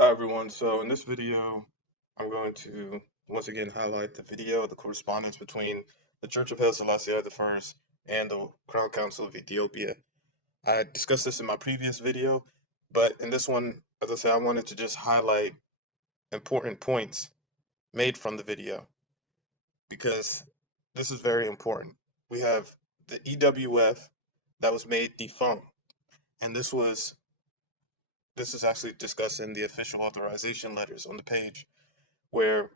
Hi everyone, so in this video, I'm going to once again highlight the correspondence between the Church of Haile Selassie I and the Crown Council of Ethiopia. I discussed this in my previous video, but in this one, as I said, I wanted to just highlight important points made from the video because this is very important. We have the EWF that was made defunct, and this is actually discussed in the official authorization letters on the page where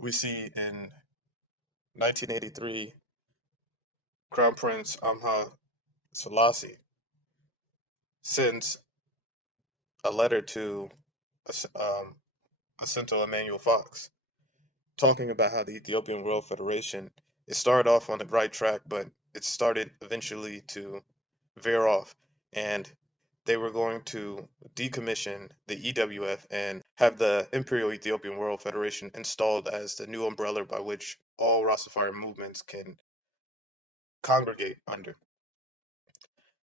we see in 1983, Crown Prince Selassie sends a letter to Jacinto Emmanuel Fox talking about how the Ethiopian World Federation, it started off on the right track, but it started eventually to veer off, and they were going to decommission the EWF and have the Imperial Ethiopian World Federation installed as the new umbrella by which all Rastafari movements can congregate under.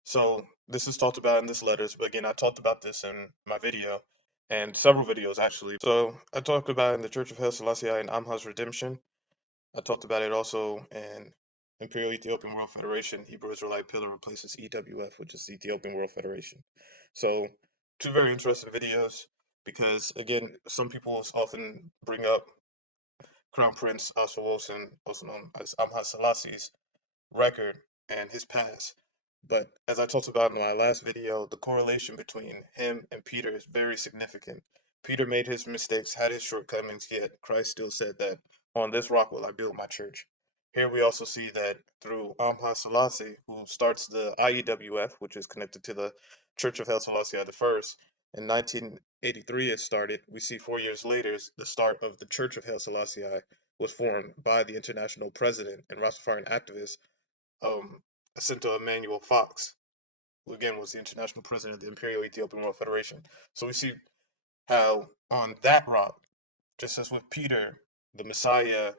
So this is talked about in this letters, but again, I talked about this in my video and several videos actually. So I talked about it in the Church of Haile Selassie and Amha's Redemption. I talked about it also in Imperial Ethiopian World Federation. Hebrew Israelite Pillar replaces EWF, which is the Ethiopian World Federation. So two very interesting videos because again, some people often bring up Crown Prince Oscar Wilson, also known as Amha Selassie's record and his past. But as I talked about in my last video, the correlation between him and Peter is very significant. Peter made his mistakes, had his shortcomings, yet Christ still said that on this rock will I build my church. Here we also see that through Amha Selassie, who starts the IEWF, which is connected to the Church of Haile Selassie I, in 1983 it started. We see 4 years later the start of the Church of Haile Selassie I was formed by the international president and Rastafarian activist um, Jacinto Emmanuel Fox, who again was the international president of the Imperial Ethiopian World Federation. So we see how on that rock, just as with Peter, the Messiah,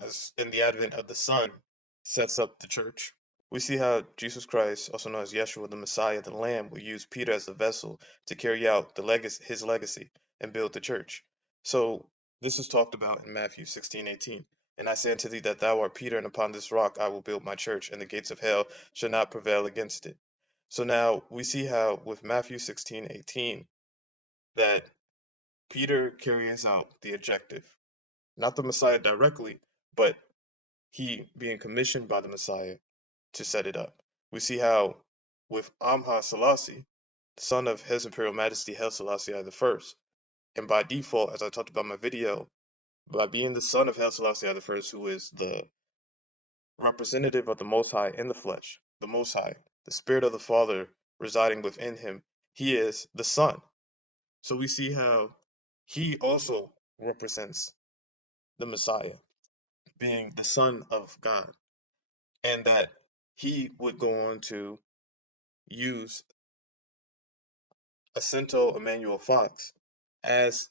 as in the advent of the Son, sets up the church. We see how Jesus Christ, also known as Yeshua, the Messiah, the Lamb, will use Peter as the vessel to carry out his legacy and build the church. So this is talked about in Matthew 16:18. And I say unto thee that thou art Peter, and upon this rock I will build my church, and the gates of hell shall not prevail against it. So now we see how with Matthew 16:18 that Peter carries out the objective, not the Messiah directly, but he being commissioned by the Messiah to set it up. We see how with Amha Selassie, son of His Imperial Majesty Haile Selassie I, and by default, as I talked about in my video, by being the son of Haile Selassie I, who is the representative of the Most High in the flesh, the Most High, the Spirit of the Father residing within him, he is the Son. So we see how he also represents the Messiah, being the Son of God, and that he would go on to use Jacinto Emmanuel Fox as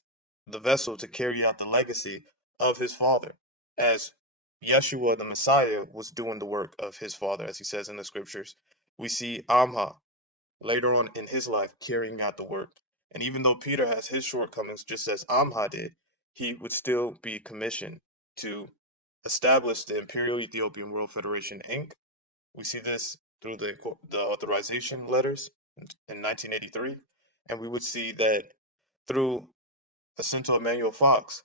the vessel to carry out the legacy of his father, as Yeshua the Messiah was doing the work of his father, as he says in the scriptures. We see Amha later on in his life carrying out the work. And even though Peter has his shortcomings, just as Amha did, he would still be commissioned to establish the Imperial Ethiopian World Federation, Inc. We see this through the authorization letters in 1983, and we would see that through Jacinto Emmanuel Fox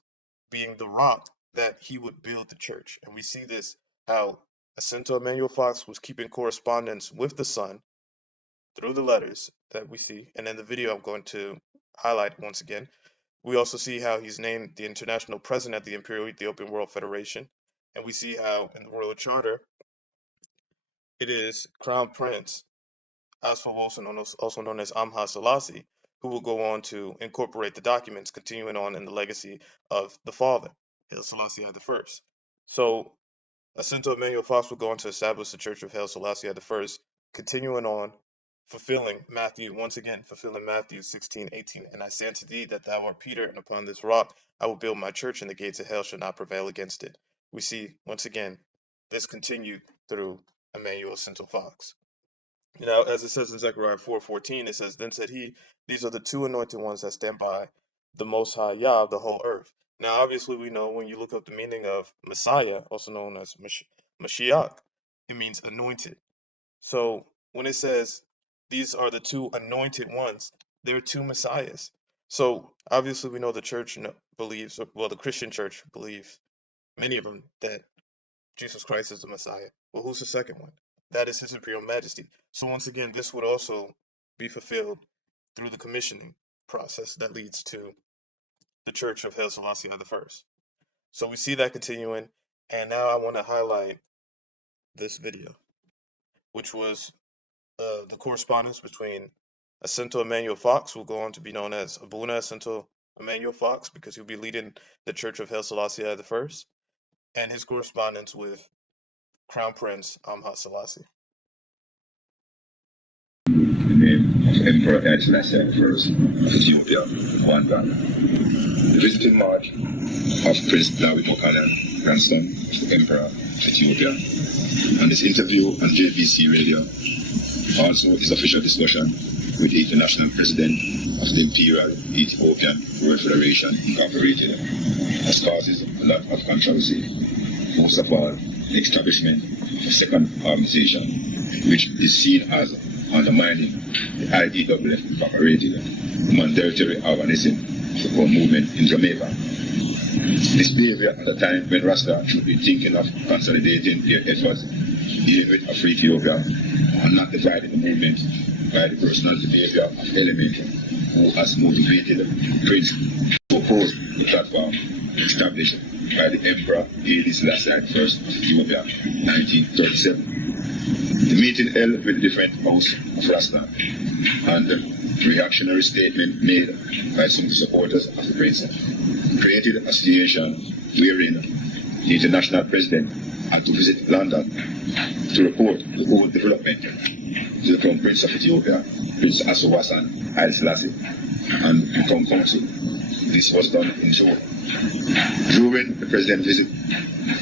being the rock that he would build the church. And we see this how Jacinto Emmanuel Fox was keeping correspondence with the Son through the letters that we see. And in the video, I'm going to highlight once again. We also see how he's named the international president of the Imperial Ethiopian World Federation. And we see how in the Royal Charter, it is Crown Prince Asfa Wilson, also known as Amha Selassie, who will go on to incorporate the documents, continuing on in the legacy of the father, Haile Selassie I. So Jacinto Emmanuel Fox will go on to establish the Church of Haile Selassie I, continuing on, fulfilling Matthew, once again, fulfilling Matthew 16:18. And I say unto thee that thou art Peter, and upon this rock I will build my church, and the gates of hell shall not prevail against it. We see, once again, this continued through Emmanuel Jacinto Fox. As it says in Zechariah 4:14, it says, Then said he, These are the two anointed ones that stand by the Most High Yah of the whole earth. Now, obviously, we know when you look up the meaning of Messiah, also known as Mashiach, it means anointed. So when it says these are the two anointed ones, there are two messiahs. So obviously we know the church believes, well, the Christian church believes, many of them, that Jesus Christ is the Messiah. Well, who's the second one? That is His Imperial Majesty. So once again, this would also be fulfilled through the commissioning process that leads to the Church of Haile Selassie I. So we see that continuing, and now I want to highlight this video, which was the correspondence between Jacinto Emmanuel Fox, who will go on to be known as Abuna Jacinto Emmanuel Fox, because he'll be leading the Church of Haile Selassie I, and his correspondence with Crown Prince Amhat Selassie. The name of Emperor Haile Selassie I of Ethiopia, one God. The visiting march of Prince David Mokala, grandson of the Emperor of Ethiopia, and this interview on JVC Radio, also his official discussion with the international president of the Imperial Ethiopian Reforestation Incorporated, has causes a lot of controversy. Most of all, the establishment of a second organization, which is seen as undermining the IEWF Incorporated, human territory organism of the core movement in Jamaica. This behavior at a time when Rasta should be thinking of consolidating their efforts dealing with a free Ethiopia and not dividing the movement by the personal behavior of elements who has motivated Prince to oppose the platform established by the Emperor HAILESELASSIE I of Ethiopia, 1937. The meeting held with the different house of Rasta and the reactionary statement made by some supporters of the Prince created a situation wherein the international president had to visit London to report the whole development to the Crown Prince of Ethiopia, Prince Aswasan Haile Selassie, and the Crown Council. This was done in June. During the president's visit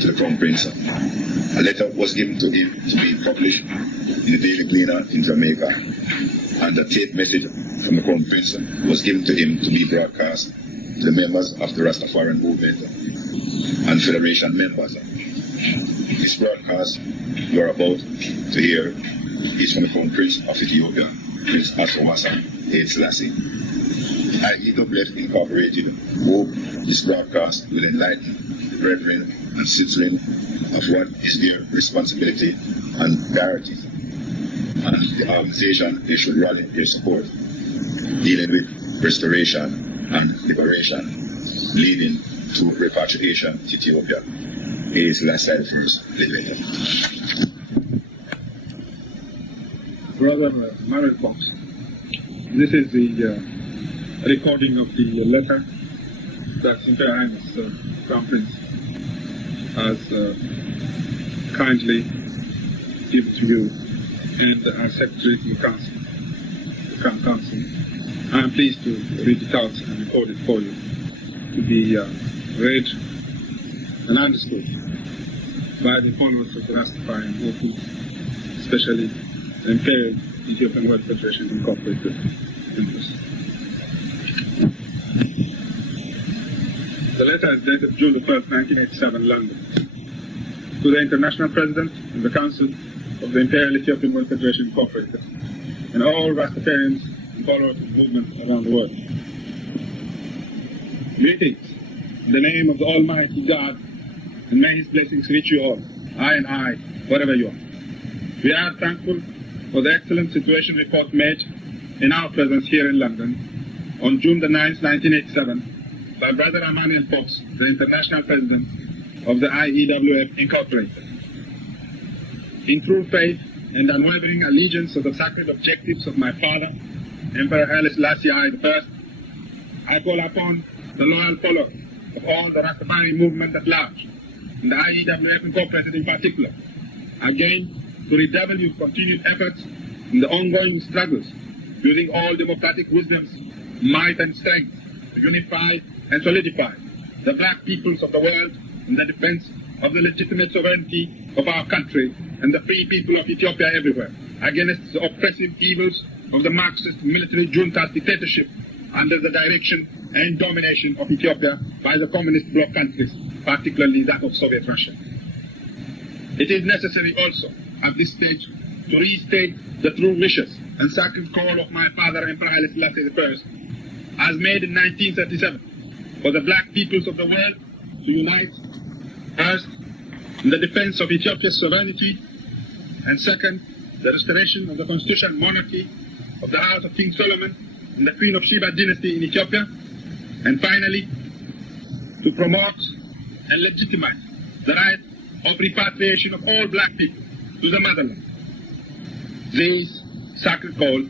to the Crown Prince, a letter was given to him to be published in the Daily Gleaner in Jamaica, and a tape message from the Crown Prince was given to him to be broadcast to the members of the Rastafari movement and Federation members. This broadcast you are about to hear is from the Crown Prince of Ethiopia, Prince Aswasan Haile Selassie. IEWF Incorporated hope this broadcast will enlighten the brethren and citizens of what is their responsibility and priorities, and the organization they should rally their support, dealing with restoration and liberation, leading to repatriation to Ethiopia. HAILESELASSIE I, living. Brother Manuel Fox, this is the recording of the letter that His Imperial Highness Crown Prince has kindly given to you and as Secretary to the Council, the Crown Council. I am pleased to read it out and record it for you to be read and understood by the followers of the Rastafari movement, especially the Imperial Ethiopian World Federation Incorporated interests. The letter is dated June the 12th, 1987, London. To the International President and the Council of the Imperial Ethiopian World Federation Incorporated, and all Rastafarians and followers of the movement around the world. Greetings, in the name of the Almighty God, and may His blessings reach you all, I, wherever you are. We are thankful for the excellent situation report made in our presence here in London on June the 9th, 1987, by Brother Emmanuel Fox, the International President of the IEWF Incorporated. In true faith and unwavering allegiance to the sacred objectives of my father, Emperor HAILESELASSIE I, I call upon the loyal followers of all the Rastafari movement at large, and the IEWF Incorporated in particular, again to redouble your continued efforts in the ongoing struggles, using all democratic wisdoms, might and strength to unify and solidify the black peoples of the world in the defense of the legitimate sovereignty of our country and the free people of Ethiopia everywhere, against the oppressive evils of the Marxist military junta dictatorship under the direction and domination of Ethiopia by the communist bloc countries, particularly that of Soviet Russia. It is necessary also, at this stage, to restate the true wishes and sacred call of my father, Emperor Haile Selassie I, as made in 1937, for the black peoples of the world to unite, first, in the defense of Ethiopia's sovereignty, and second, the restoration of the constitutional monarchy of the House of King Solomon and the Queen of Sheba dynasty in Ethiopia, and finally, to promote and legitimize the right of repatriation of all black people to the motherland. This sacred call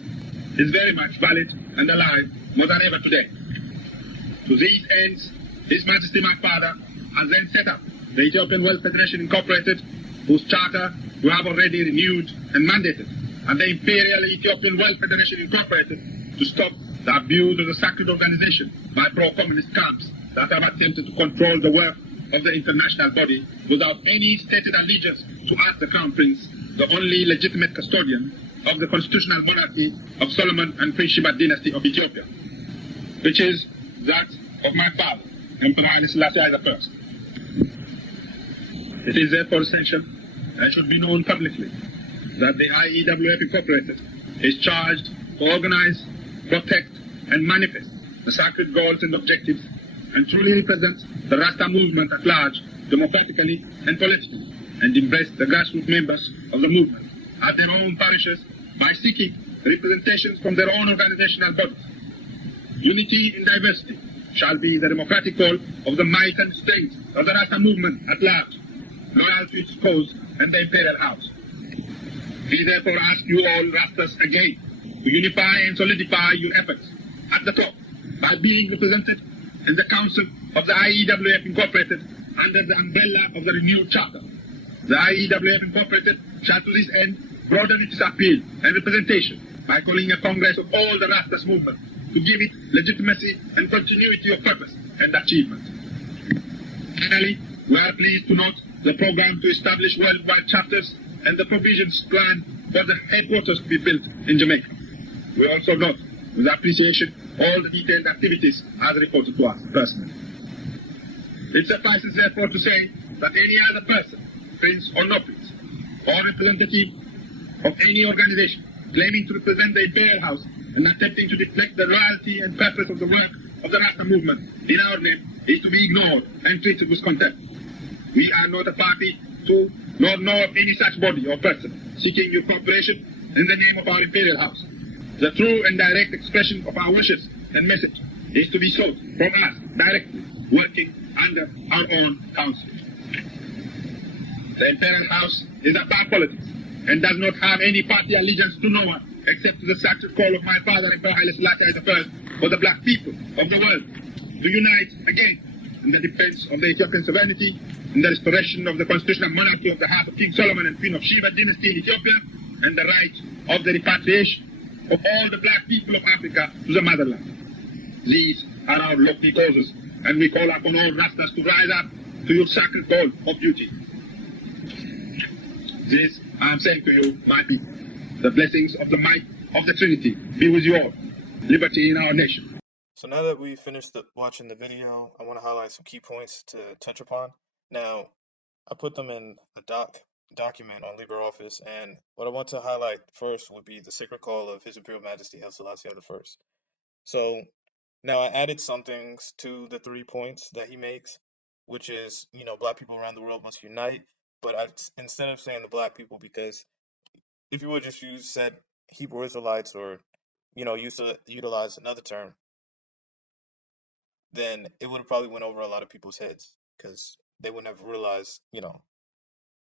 is very much valid and alive more than ever today. To these ends, His Majesty my father has then set up the Ethiopian Wealth Federation Incorporated, whose charter we have already renewed and mandated, and the Imperial Ethiopian Wealth Federation Incorporated to stop the abuse of the sacred organization by pro-communist camps that have attempted to control the work of the international body without any stated allegiance to us, the Crown Prince, the only legitimate custodian of the constitutional monarchy of Solomon and Queen Sheba dynasty of Ethiopia, which is that of my father, Emperor Haile Selassie I. It is therefore essential and should be known publicly that the IEWF Incorporated is charged to organize, protect, and manifest the sacred goals and objectives, and truly represent the Rasta movement at large, democratically and politically, and embrace the grassroots members of the movement at their own parishes by seeking representations from their own organizational bodies. Unity in diversity shall be the democratic goal of the might and strength of the Rasta movement at large, loyal to its cause and the Imperial House. We therefore ask you all Rastas again to unify and solidify your efforts at the top by being represented in the Council of the IEWF Incorporated under the umbrella of the renewed charter. The IEWF Incorporated shall to this end broaden its appeal and representation by calling a Congress of all the Rastas movement to give it legitimacy and continuity of purpose and achievement. Finally, we are pleased to note the program to establish worldwide chapters and the provisions planned for the headquarters to be built in Jamaica. We also note with appreciation all the detailed activities as reported to us personally. It suffices therefore to say that any other person, prince or no prince, or representative of any organization claiming to represent the Imperial House and attempting to deflect the loyalty and purpose of the work of the Rasta movement in our name is to be ignored and treated with contempt. We are not a party to, nor know of any such body or person seeking your cooperation in the name of our Imperial House. The true and direct expression of our wishes and message is to be sought from us directly, working under our own counsel. The Imperial House is above politics and does not have any party allegiance to no one except to the sacred call of my father, Emperor Haile Selassie I, for the black people of the world to unite again in the defense of the Ethiopian sovereignty, in the restoration of the constitutional monarchy of the House of King Solomon and Queen of Sheba dynasty in Ethiopia, and the right of the repatriation of all the black people of Africa to the motherland. These are our lofty causes, and we call upon all Rastas to rise up to your sacred call of duty. This I am saying to you, my people. The blessings of the might of the Trinity be with you all. Liberty in our nation. So now that we finished watching the video, I want to highlight some key points to touch upon. Now, I put them in a document on LibreOffice, and what I want to highlight first would be the sacred call of His Imperial Majesty Haile Selassie I. So now I added some things to the 3 points that he makes, which is, black people around the world must unite. But instead of saying the black people, because if you would just said Hebrew Israelites or, utilize another term, then it would have probably went over a lot of people's heads because they wouldn't have realized,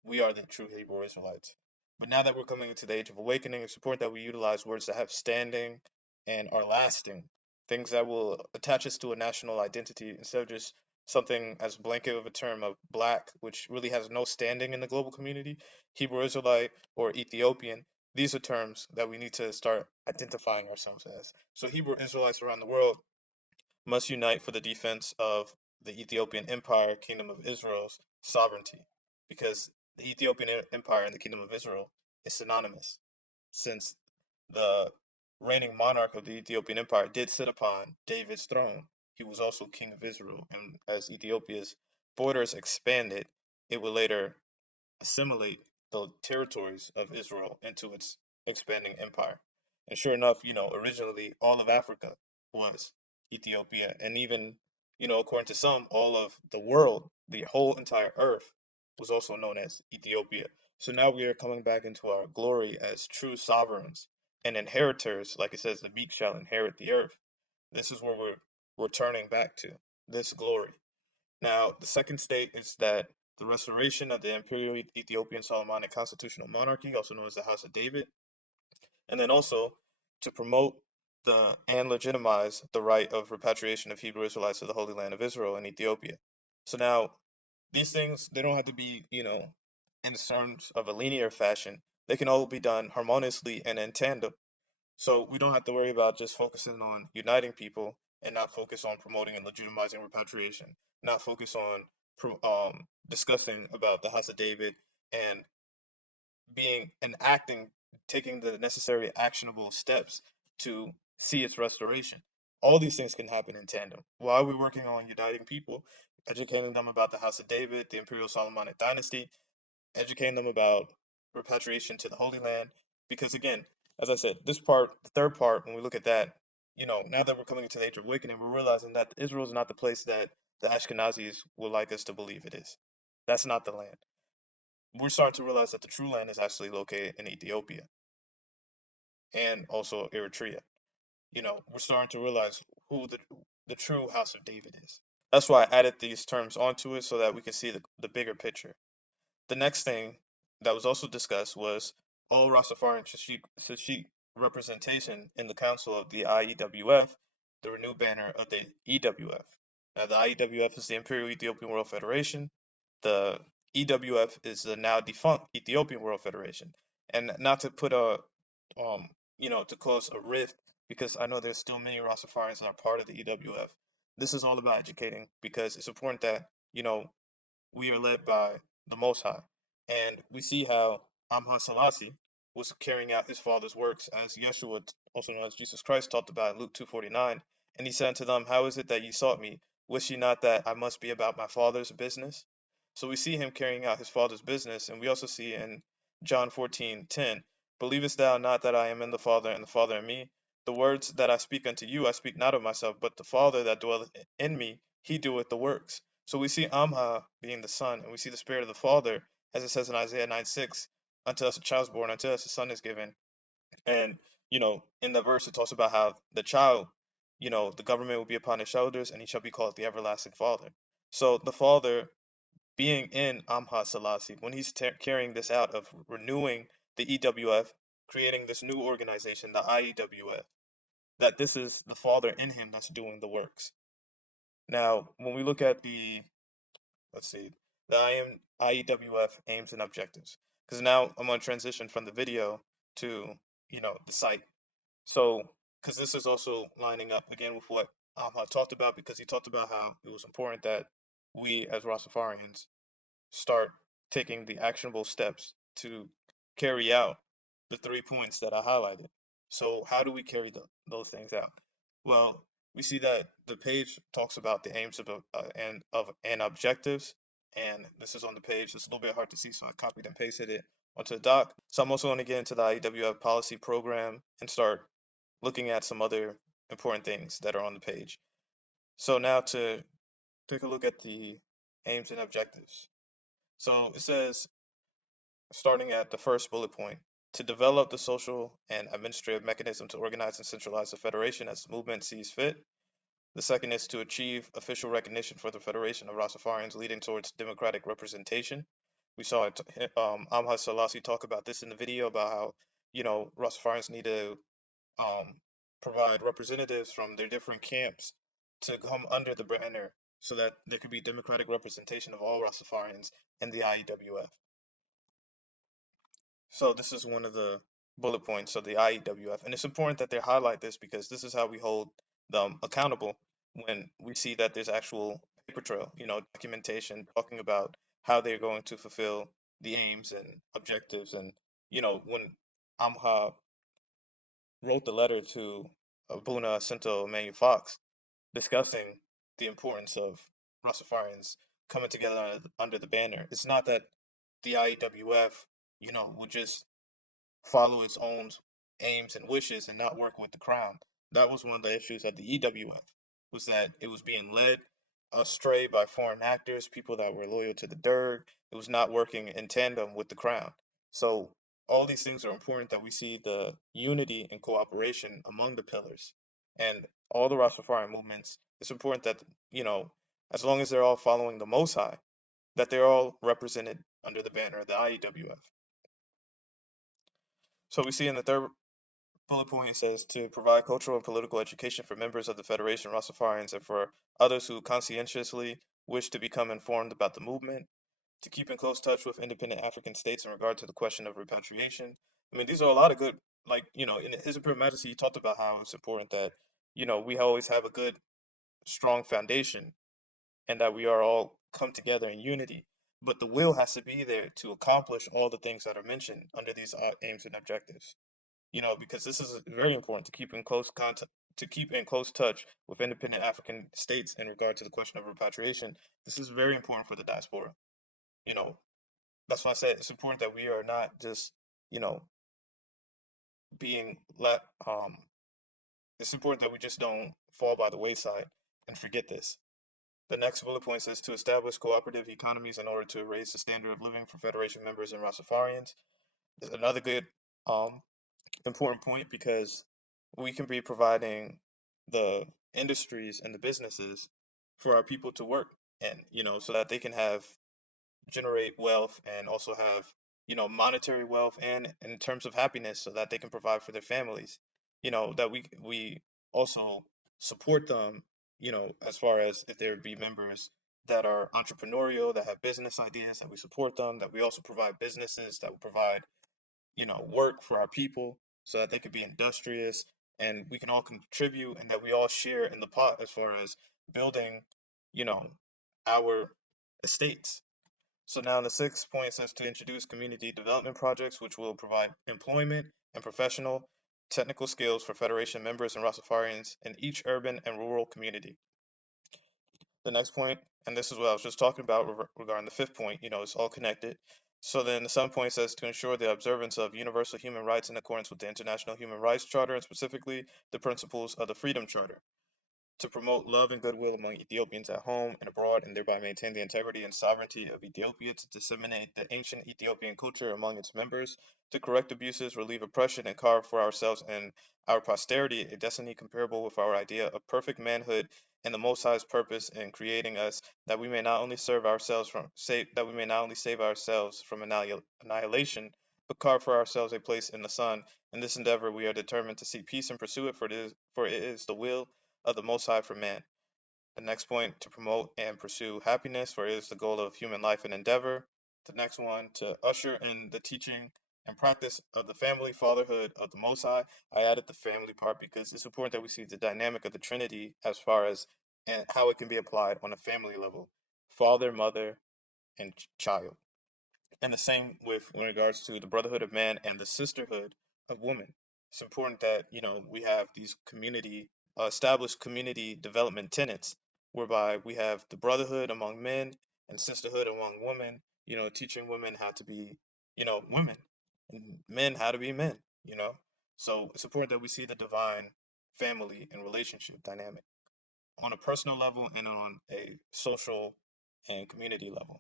we are the true Hebrew Israelites. But now that we're coming into the age of awakening, it's important that we utilize words that have standing and are lasting, things that will attach us to a national identity instead of just something as blanket of a term of black, which really has no standing in the global community, Hebrew Israelite or Ethiopian. These are terms that we need to start identifying ourselves as. So Hebrew Israelites around the world must unite for the defense of the Ethiopian Empire, Kingdom of Israel's sovereignty, because the Ethiopian Empire and the Kingdom of Israel is synonymous, since the reigning monarch of the Ethiopian Empire did sit upon David's throne. he was also king of Israel. And as Ethiopia's borders expanded, it would later assimilate the territories of Israel into its expanding empire. And sure enough, originally all of Africa was Ethiopia. And even, according to some, all of the world, the whole entire earth, was also known as Ethiopia. So now we are coming back into our glory as true sovereigns and inheritors. Like it says, the meek shall inherit the earth. This is where we're turning back to this glory. Now, the second state is that the restoration of the Imperial Ethiopian Solomonic constitutional monarchy, also known as the House of David, and then also to promote and legitimize the right of repatriation of Hebrew Israelites to the Holy Land of Israel and Ethiopia. So now, these things, they don't have to be, in terms of a linear fashion. They can all be done harmoniously and in tandem. So we don't have to worry about just focusing on uniting people and not focus on promoting and legitimizing repatriation, not focus on discussing about the House of David and being and acting, taking the necessary actionable steps to see its restoration. All these things can happen in tandem. While we're working on uniting people, educating them about the House of David, the Imperial Solomonic dynasty, educating them about repatriation to the Holy Land. Because again, as I said, this part, the third part, when we look at that, now that we're coming into the age of awakening, we're realizing that Israel is not the place that the Ashkenazis would like us to believe it is. That's not the land. We're starting to realize that the true land is actually located in Ethiopia and also Eritrea. We're starting to realize who the true House of David is. That's why I added these terms onto it so that we can see the bigger picture. The next thing that was also discussed was all Rastafarian Shishik representation in the council of the IEWF, the renewed banner of the EWF. Now, the IEWF is the Imperial Ethiopian World Federation. The EWF is the now defunct Ethiopian World Federation. And not to put to cause a rift, because I know there's still many Rastafarians that are part of the EWF. This is all about educating because it's important that, we are led by the Most High. And we see how Selassie was carrying out his father's works as Yeshua, also known as Jesus Christ, talked about in Luke 2:49. And he said to them, how is it that ye sought me? Wish ye not that I must be about my father's business? So we see him carrying out his father's business, and we also see in John 14:10, believest thou not that I am in the Father, and the Father in me? The words that I speak unto you, I speak not of myself, but the Father that dwelleth in me, he doeth the works. So we see Amha being the Son, and we see the Spirit of the Father, as it says in Isaiah 9:6, unto us a child is born, unto us a son is given. And, in the verse, it talks about how the child, the government will be upon his shoulders, and he shall be called the everlasting Father. So the Father being in Amha Selassie, when he's carrying this out of renewing the EWF, creating this new organization, the IEWF, that this is the Father in him that's doing the works. Now, when we look at let's see, the IEWF aims and objectives, because now I'm going to transition from the video to, the site. So, because this is also lining up again with what I talked about, because he talked about how it was important that we as Rastafarians start taking the actionable steps to carry out the 3 points that I highlighted. So how do we carry those things out? Well, we see that the page talks about the aims and objectives, and this is on the page. It's a little bit hard to see, so I copied and pasted it onto the doc. So I'm also going to get into the IWF policy program and start looking at some other important things that are on the page. So now to take a look at the aims and objectives. So it says, starting at the first bullet point, to develop the social and administrative mechanism to organize and centralize the Federation as the movement sees fit. The second is to achieve official recognition for the Federation of Rastafarians leading towards democratic representation. We saw Amha Selassie talk about this in the video about how, Rastafarians need to provide representatives from their different camps to come under the banner so that there could be democratic representation of all Rastafarians in the IEWF. So this is one of the bullet points of the IEWF, and it's important that they highlight this because this is how we hold them accountable when we see that there's actual paper trail, documentation talking about how they're going to fulfill the aims and objectives. And, when Amha wrote the letter to Abuna Sinto Manu Fox discussing the importance of Rastafarians coming together under the banner. It's not that the IEWF, would just follow its own aims and wishes and not work with the crown. That was one of the issues at the EWF, was that it was being led astray by foreign actors, people that were loyal to the Derg. It was not working in tandem with the crown. So all these things are important that we see the unity and cooperation among the pillars. And all the Rastafarian movements, it's important that, as long as they're all following the Most High, that they're all represented under the banner of the IEWF. So we see in the third bullet point, it says to provide cultural and political education for members of the Federation Rastafarians and for others who conscientiously wish to become informed about the movement, to keep in close touch with independent African states in regard to the question of repatriation. I mean, these are a lot of good, like, in His Imperial Majesty, he talked about how it's important that, we always have a good, strong foundation and that we are all come together in unity. But the will has to be there to accomplish all the things that are mentioned under these aims and objectives, because this is very important to keep in close contact, to keep in close touch with independent African states in regard to the question of repatriation. This is very important for the diaspora. You know, that's why I said it's important that we are not just, you know, being let. It's important that we just don't fall by the wayside and forget this. The next bullet point says to establish cooperative economies in order to raise the standard of living for Federation members and Rastafarians. Is another good um, important point because we can be providing the industries and the businesses for our people to work in, so that they can have generate wealth and also have, monetary wealth and in terms of happiness so that they can provide for their families. That we also support them, as far as if there be members that are entrepreneurial, that have business ideas, that we support them, that we also provide businesses that will provide, work for our people so that they could be industrious and we can all contribute and that we all share in the pot as far as building, you know, our estates. So now the sixth point says to introduce community development projects which will provide employment and professional technical skills for Federation members and Rastafarians in each urban and rural community. The next point, and this is what I was just talking about regarding the fifth point, it's all connected. So then the seventh point says to ensure the observance of universal human rights in accordance with the International Human Rights Charter and specifically the principles of the Freedom Charter, to promote love and goodwill among Ethiopians at home and abroad, and thereby maintain the integrity and sovereignty of Ethiopia, to disseminate the ancient Ethiopian culture among its members, to correct abuses, relieve oppression, and carve for ourselves and our posterity a destiny comparable with our idea of perfect manhood and the Most High's purpose in creating us, that we may not only save ourselves from annihilation, but carve for ourselves a place in the sun. In this endeavor, we are determined to seek peace and pursue it, for it is the will of the Most High for man. The next point, to promote and pursue happiness, for it is the goal of human life and endeavor. The next one, to usher in the teaching and practice of the family fatherhood of the Most High. I added the family part because it's important that we see the dynamic of the Trinity as far as and how it can be applied on a family level: father, mother, and child. And the same with in regards to the brotherhood of man and the sisterhood of woman. It's important that we have these established community development tenets, whereby we have the brotherhood among men and sisterhood among women. Teaching women how to be, women, and men how to be men. So it's important that we see the divine family and relationship dynamic on a personal level and on a social and community level.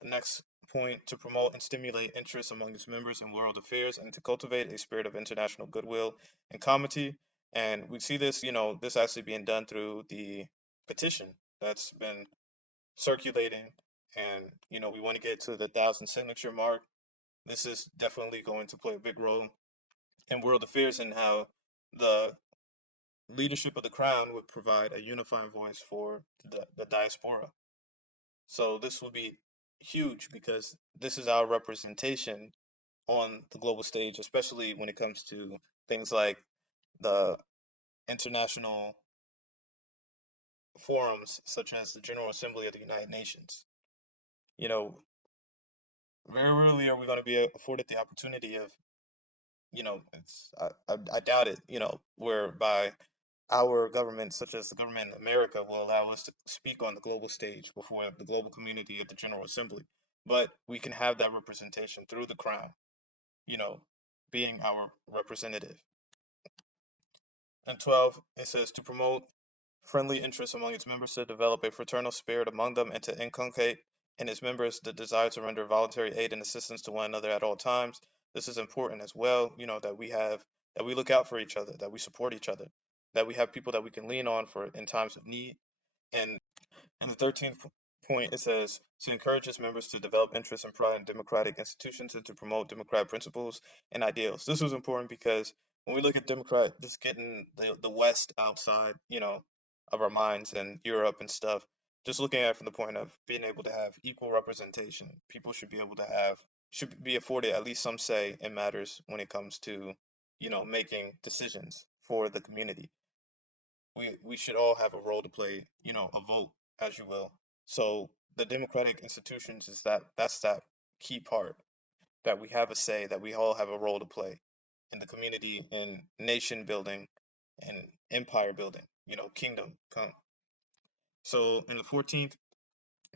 The next point, to promote and stimulate interest among its members in world affairs and to cultivate a spirit of international goodwill and comity. And we see this, this actually being done through the petition that's been circulating. And, we want to get to the 1,000 signature mark. This is definitely going to play a big role in world affairs and how the leadership of the crown would provide a unifying voice for the diaspora. So this will be huge because this is our representation on the global stage, especially when it comes to things like the international forums, such as the General Assembly of the United Nations. You know, very rarely are we going to be afforded the opportunity of, I doubt it, whereby our government, such as the government in America, will allow us to speak on the global stage before the global community at the General Assembly. But we can have that representation through the crown, you know, being our representative. And 12, it says to promote friendly interest among its members, to develop a fraternal spirit among them, and to inculcate in its members the desire to render voluntary aid and assistance to one another at all times. This is important as well, that we look out for each other, that we support each other, that we have people that we can lean on for in times of need. And in the 13th point, it says to encourage its members to develop interest and pride in democratic institutions and to promote democratic principles and ideals. This was important because when we look at Democrat, just getting the West outside, of our minds and Europe and stuff, just looking at it from the point of being able to have equal representation. People should be afforded at least some say in matters when it comes to, making decisions for the community. We should all have a role to play, a vote, as you will. So the democratic institutions that's that key part, that we have a say, that we all have a role to play in the community, in nation building and empire building, kingdom come. So in the 14th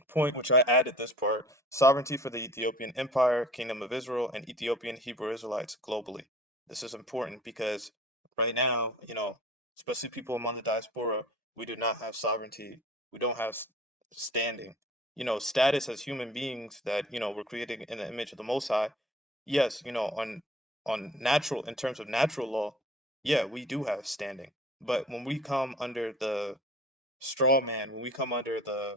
point, which I added this part, sovereignty for the Ethiopian Empire, Kingdom of Israel, and Ethiopian Hebrew Israelites globally. This is important because right now, especially people among the diaspora, we do not have sovereignty. We don't have standing. Status as human beings that, we're created in the image of the Most High. Yes, on natural, in terms of natural law, yeah, we do have standing. But when we come under the straw man, when we come under the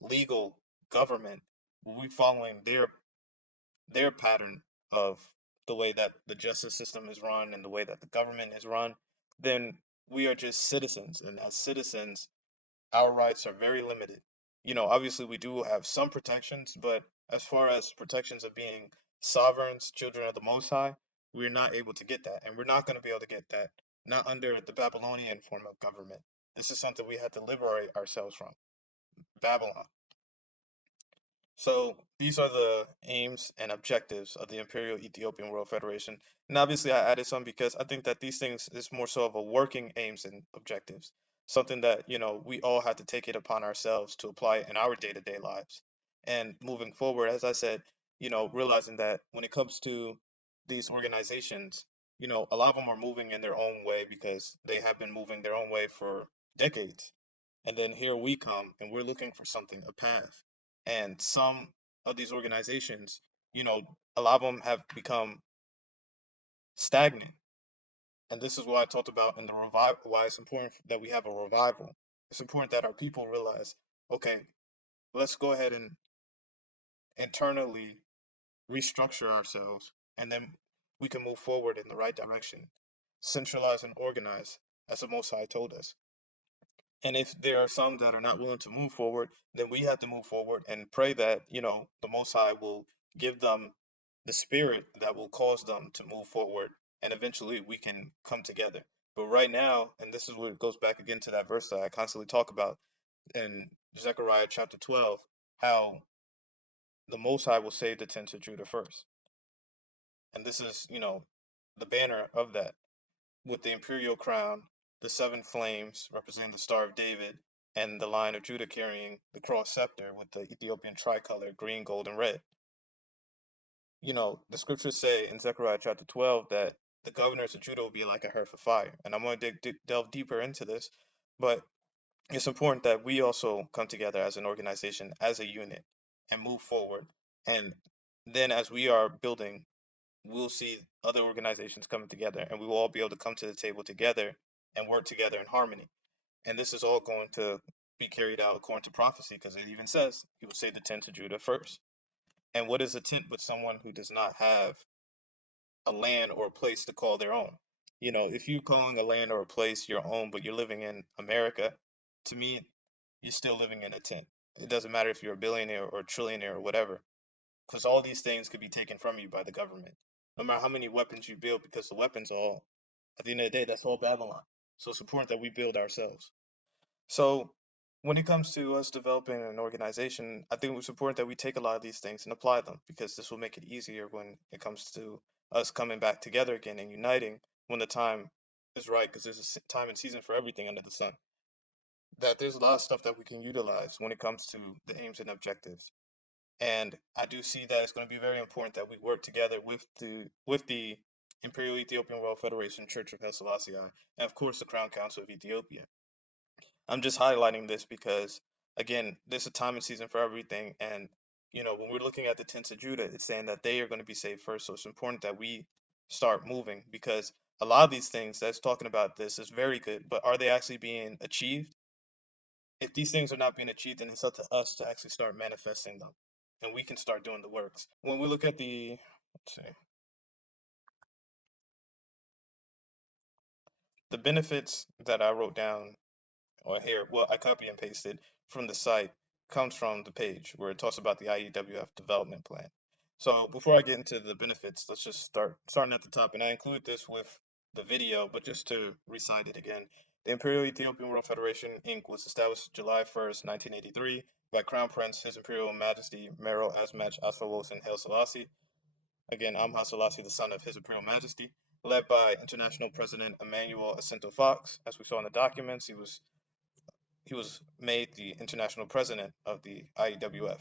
legal government, when we following their pattern of the way that the justice system is run and the way that the government is run, then we are just citizens. And as citizens, our rights are very limited. Obviously we do have some protections, but as far as protections of being sovereigns, children of the Most High, we're not able to get that. And we're not going to be able to get that, not under the Babylonian form of government. This is something we had to liberate ourselves from, Babylon. So these are the aims and objectives of the Imperial Ethiopian World Federation. And obviously I added some because I think that these things is more so of a working aims and objectives. Something that, we all have to take it upon ourselves to apply in our day-to-day lives. And moving forward, as I said, realizing that when it comes to these organizations, a lot of them are moving in their own way because they have been moving their own way for decades. And then here we come and we're looking for something, a path. And some of these organizations, a lot of them have become stagnant. And this is what I talked about in the revival, why it's important that we have a revival. It's important that our people realize, okay, let's go ahead and internally restructure ourselves, and then we can move forward in the right direction, centralize and organize, as the Most High told us. And if there are some that are not willing to move forward, then we have to move forward and pray that, the Most High will give them the spirit that will cause them to move forward. And eventually we can come together. But right now, and this is where it goes back again to that verse that I constantly talk about in Zechariah chapter 12, how the Most High will save the tents of Judah first. And this is, the banner of that, with the imperial crown, the seven flames representing the Star of David, and the Lion of Judah carrying the cross scepter with the Ethiopian tricolor, green, gold, and red. The scriptures say in Zechariah chapter 12 that the governors of Judah will be like a hearth of fire. And I'm going to delve deeper into this, but it's important that we also come together as an organization, as a unit, and move forward. And then as we are building, we'll see other organizations coming together, and we will all be able to come to the table together and work together in harmony. And this is all going to be carried out according to prophecy, because it even says he will say the tent to Judah first. And what is a tent but someone who does not have a land or a place to call their own? If you're calling a land or a place your own, but you're living in America, to me, you're still living in a tent. It doesn't matter if you're a billionaire or a trillionaire or whatever, because all these things could be taken from you by the government. No matter how many weapons you build, because the weapons all, at the end of the day, that's all Babylon. So it's important that we build ourselves. So when it comes to us developing an organization, I think it's important that we take a lot of these things and apply them, because this will make it easier when it comes to us coming back together again and uniting when the time is right, because there's a time and season for everything under the sun. That there's a lot of stuff that we can utilize when it comes to the aims and objectives. And I do see that it's going to be very important that we work together with the Imperial Ethiopian World Federation, Church of Haile Selassie, and of course the Crown Council of Ethiopia. I'm just highlighting this because, again, there's a time and season for everything. And, when we're looking at the tents of Judah, it's saying that they are going to be saved first. So it's important that we start moving, because a lot of these things that's talking about this is very good, but are they actually being achieved? If these things are not being achieved, then it's up to us to actually start manifesting them, and we can start doing the works. When we look at the benefits that I wrote down or here, well, I copy and pasted from the site, comes from the page where it talks about the IEWF development plan. So before I get into the benefits, let's just starting at the top, and I include this with the video, but just to recite it again. The Imperial Ethiopian World Federation, Inc. was established July 1st, 1983 by Crown Prince His Imperial Majesty Meryl Asmach Asfawosen Haile Selassie. Again, I'm Haile Selassie, the son of His Imperial Majesty, led by International President Emmanuel Jacinto Fox. As we saw in the documents, he was made the international president of the IEWF.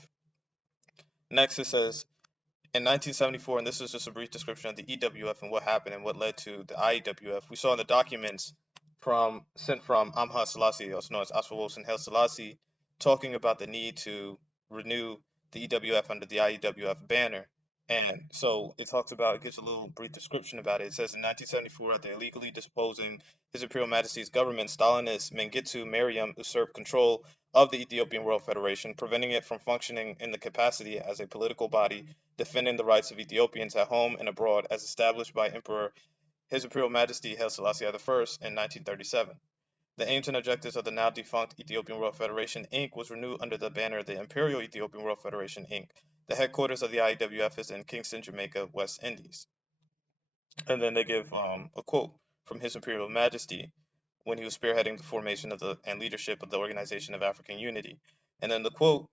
Next, it says in 1974, and this is just a brief description of the EWF and what happened and what led to the IEWF. We saw in the documents sent from Amha Selassie, also known as Asfawosen Haile Selassie, talking about the need to renew the EWF under the IEWF banner. And so it gives a little brief description about it. It says in 1974, after illegally disposing His Imperial Majesty's government, Stalinist Mengistu Mariam usurped control of the Ethiopian World Federation, preventing it from functioning in the capacity as a political body defending the rights of Ethiopians at home and abroad as established by Emperor His Imperial Majesty Haile Selassie I in 1937. The aims and objectives of the now defunct Ethiopian World Federation, Inc. was renewed under the banner of the Imperial Ethiopian World Federation, Inc. The headquarters of the IEWF is in Kingston, Jamaica, West Indies. And then they give a quote from His Imperial Majesty when he was spearheading the formation and leadership of the Organization of African Unity. And then the quote,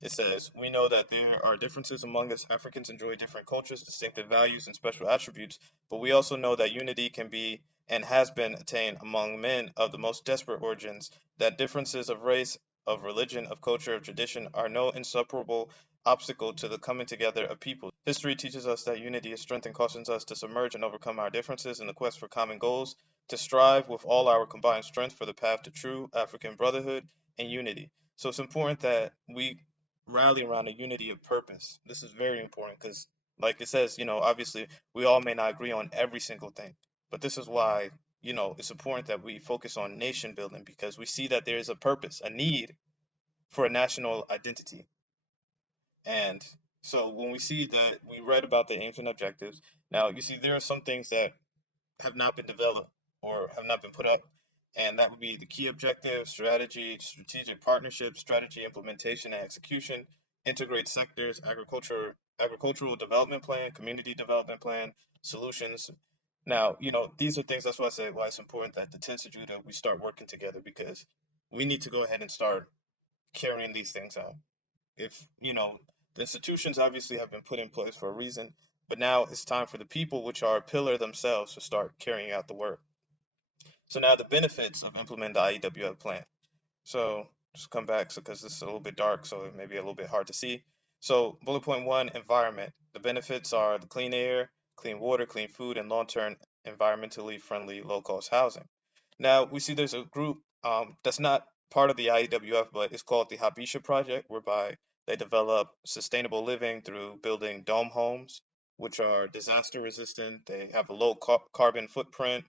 it says, "We know that there are differences among us. Africans enjoy different cultures, distinctive values, and special attributes, but we also know that unity can be and has been attained among men of the most desperate origins, that differences of race, of religion, of culture, of tradition are no insuperable obstacle to the coming together of peoples. History teaches us that unity is strength and cautions us to submerge and overcome our differences in the quest for common goals, to strive with all our combined strength for the path to true African brotherhood and unity." So it's important that we rally around a unity of purpose. This is very important because, like it says, obviously we all may not agree on every single thing, but this is why, it's important that we focus on nation building, because we see that there is a purpose, a need for a national identity. And so when we see that, we read about the aims and objectives. Now, you see, there are some things that have not been developed or have not been put up, and that would be the key objectives, strategy, strategic partnership, strategy, implementation, and execution, integrate sectors, agricultural development plan, community development plan, solutions. Now, these are things, that's why I say why it's important that the Tents of Judah, we start working together, because we need to go ahead and start carrying these things out. If, the institutions obviously have been put in place for a reason, but now it's time for the people, which are a pillar themselves, to start carrying out the work. So now the benefits of implementing the IEWF plan. So just come back, because this is a little bit dark, so it may be a little bit hard to see. So bullet point 1, environment. The benefits are the clean air, clean water, clean food, and long-term environmentally friendly low-cost housing. Now we see there's a group that's not part of the IEWF, but it's called the Habisha Project, whereby they develop sustainable living through building dome homes, which are disaster resistant. They have a low carbon footprint.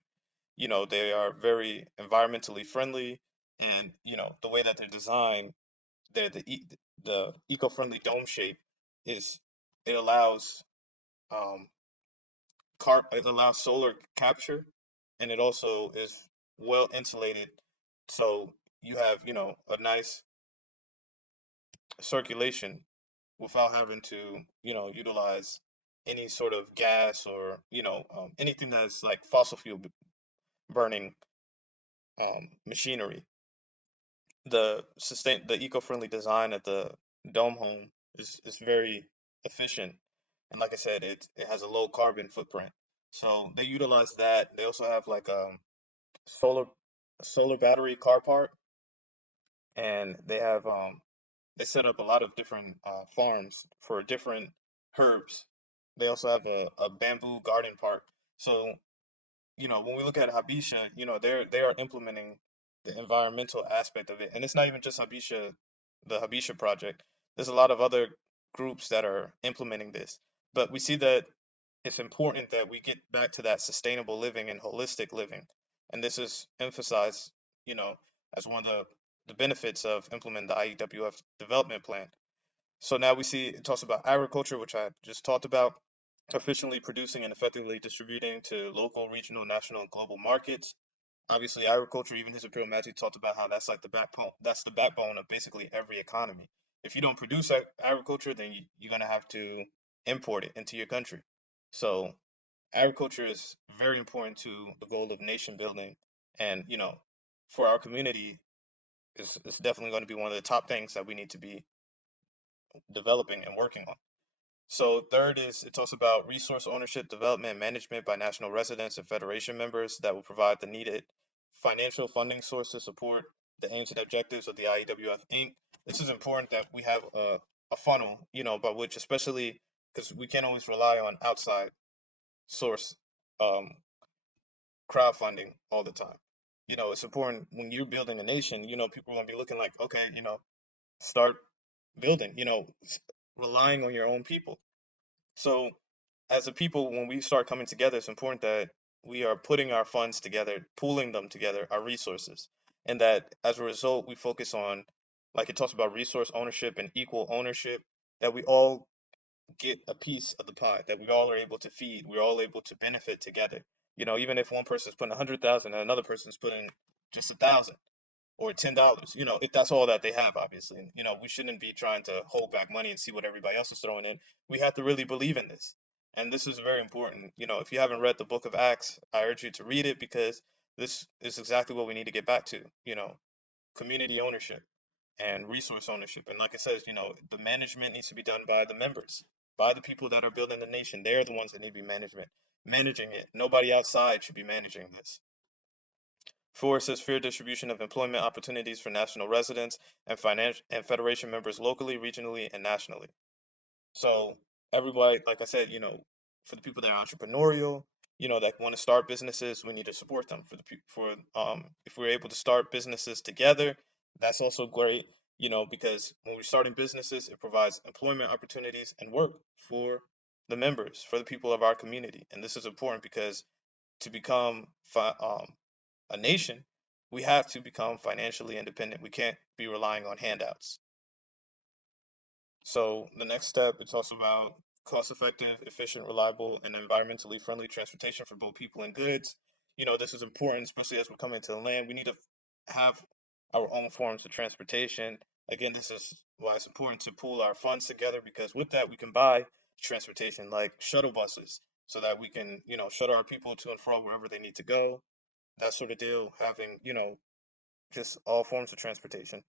They are very environmentally friendly, and the way that they're designed, the eco-friendly dome shape is it allows um, it allows solar capture, and it also is well insulated, so you have a nice circulation without having to utilize any sort of gas or anything that's like fossil fuel burning machinery. The eco-friendly design of the dome home is very efficient, and like I said, it has a low carbon footprint. So they utilize that. They also have like solar solar battery car park, and they set up a lot of different farms for different herbs. They also have a bamboo garden park. So, when we look at Habesha, they are implementing the environmental aspect of it. And it's not even just Habesha, the Habesha project. There's a lot of other groups that are implementing this. But we see that it's important that we get back to that sustainable living and holistic living. And this is emphasized, you know, as one of the benefits of implementing the IEWF development plan. So now we see it talks about agriculture, which I just talked about, efficiently producing and effectively distributing to local, regional, national, and global markets. Obviously, agriculture, even his Imperial Majesty talked about how that's like the backbone. That's the backbone of basically every economy. If you don't produce agriculture, then you're gonna have to import it into your country. So agriculture is very important to the goal of nation building, and for our community, is definitely going to be one of the top things that we need to be developing and working on. So third is it talks about resource ownership, development, and management by national residents and federation members that will provide the needed financial funding source to support the aims and objectives of the IEWF Inc. This is important that we have a funnel, by which, especially because we can't always rely on outside source um, crowdfunding all the time. It's important when you're building a nation, people are going to be looking like, okay, start building, relying on your own people. So, as a people, when we start coming together, it's important that we are putting our funds together, pooling them together, our resources, and that as a result, we focus on, like it talks about resource ownership and equal ownership, that we all get a piece of the pie, that we all are able to feed, we're all able to benefit together. Even if one person's putting 100,000 and another person's putting just 1,000 or $10, if that's all that they have, obviously. We shouldn't be trying to hold back money and see what everybody else is throwing in. We have to really believe in this. And this is very important. If you haven't read the book of Acts, I urge you to read it because this is exactly what we need to get back to, community ownership and resource ownership. And like it says, the management needs to be done by the members, by the people that are building the nation. They're the ones that need to be managing it. Nobody outside should be managing this. Four says fair distribution of employment opportunities for national residents and financial and federation members locally, regionally, and nationally. So everybody, like I said, for the people that are entrepreneurial, that want to start businesses, we need to support them. If we're able to start businesses together, that's also great. Because when we're starting businesses, it provides employment opportunities and work for the members, for the people of our community, and this is important because to become a nation, we have to become financially independent. We can't be relying on handouts. So the next step, it's also about cost-effective, efficient, reliable, and environmentally friendly transportation for both people and goods. This is important, especially as we're coming to the land. We need to have our own forms of transportation. Again, this is why it's important to pool our funds together because with that we can buy transportation like shuttle buses so that we can, shuttle our people to and fro wherever they need to go. That sort of deal, having, just all forms of transportation,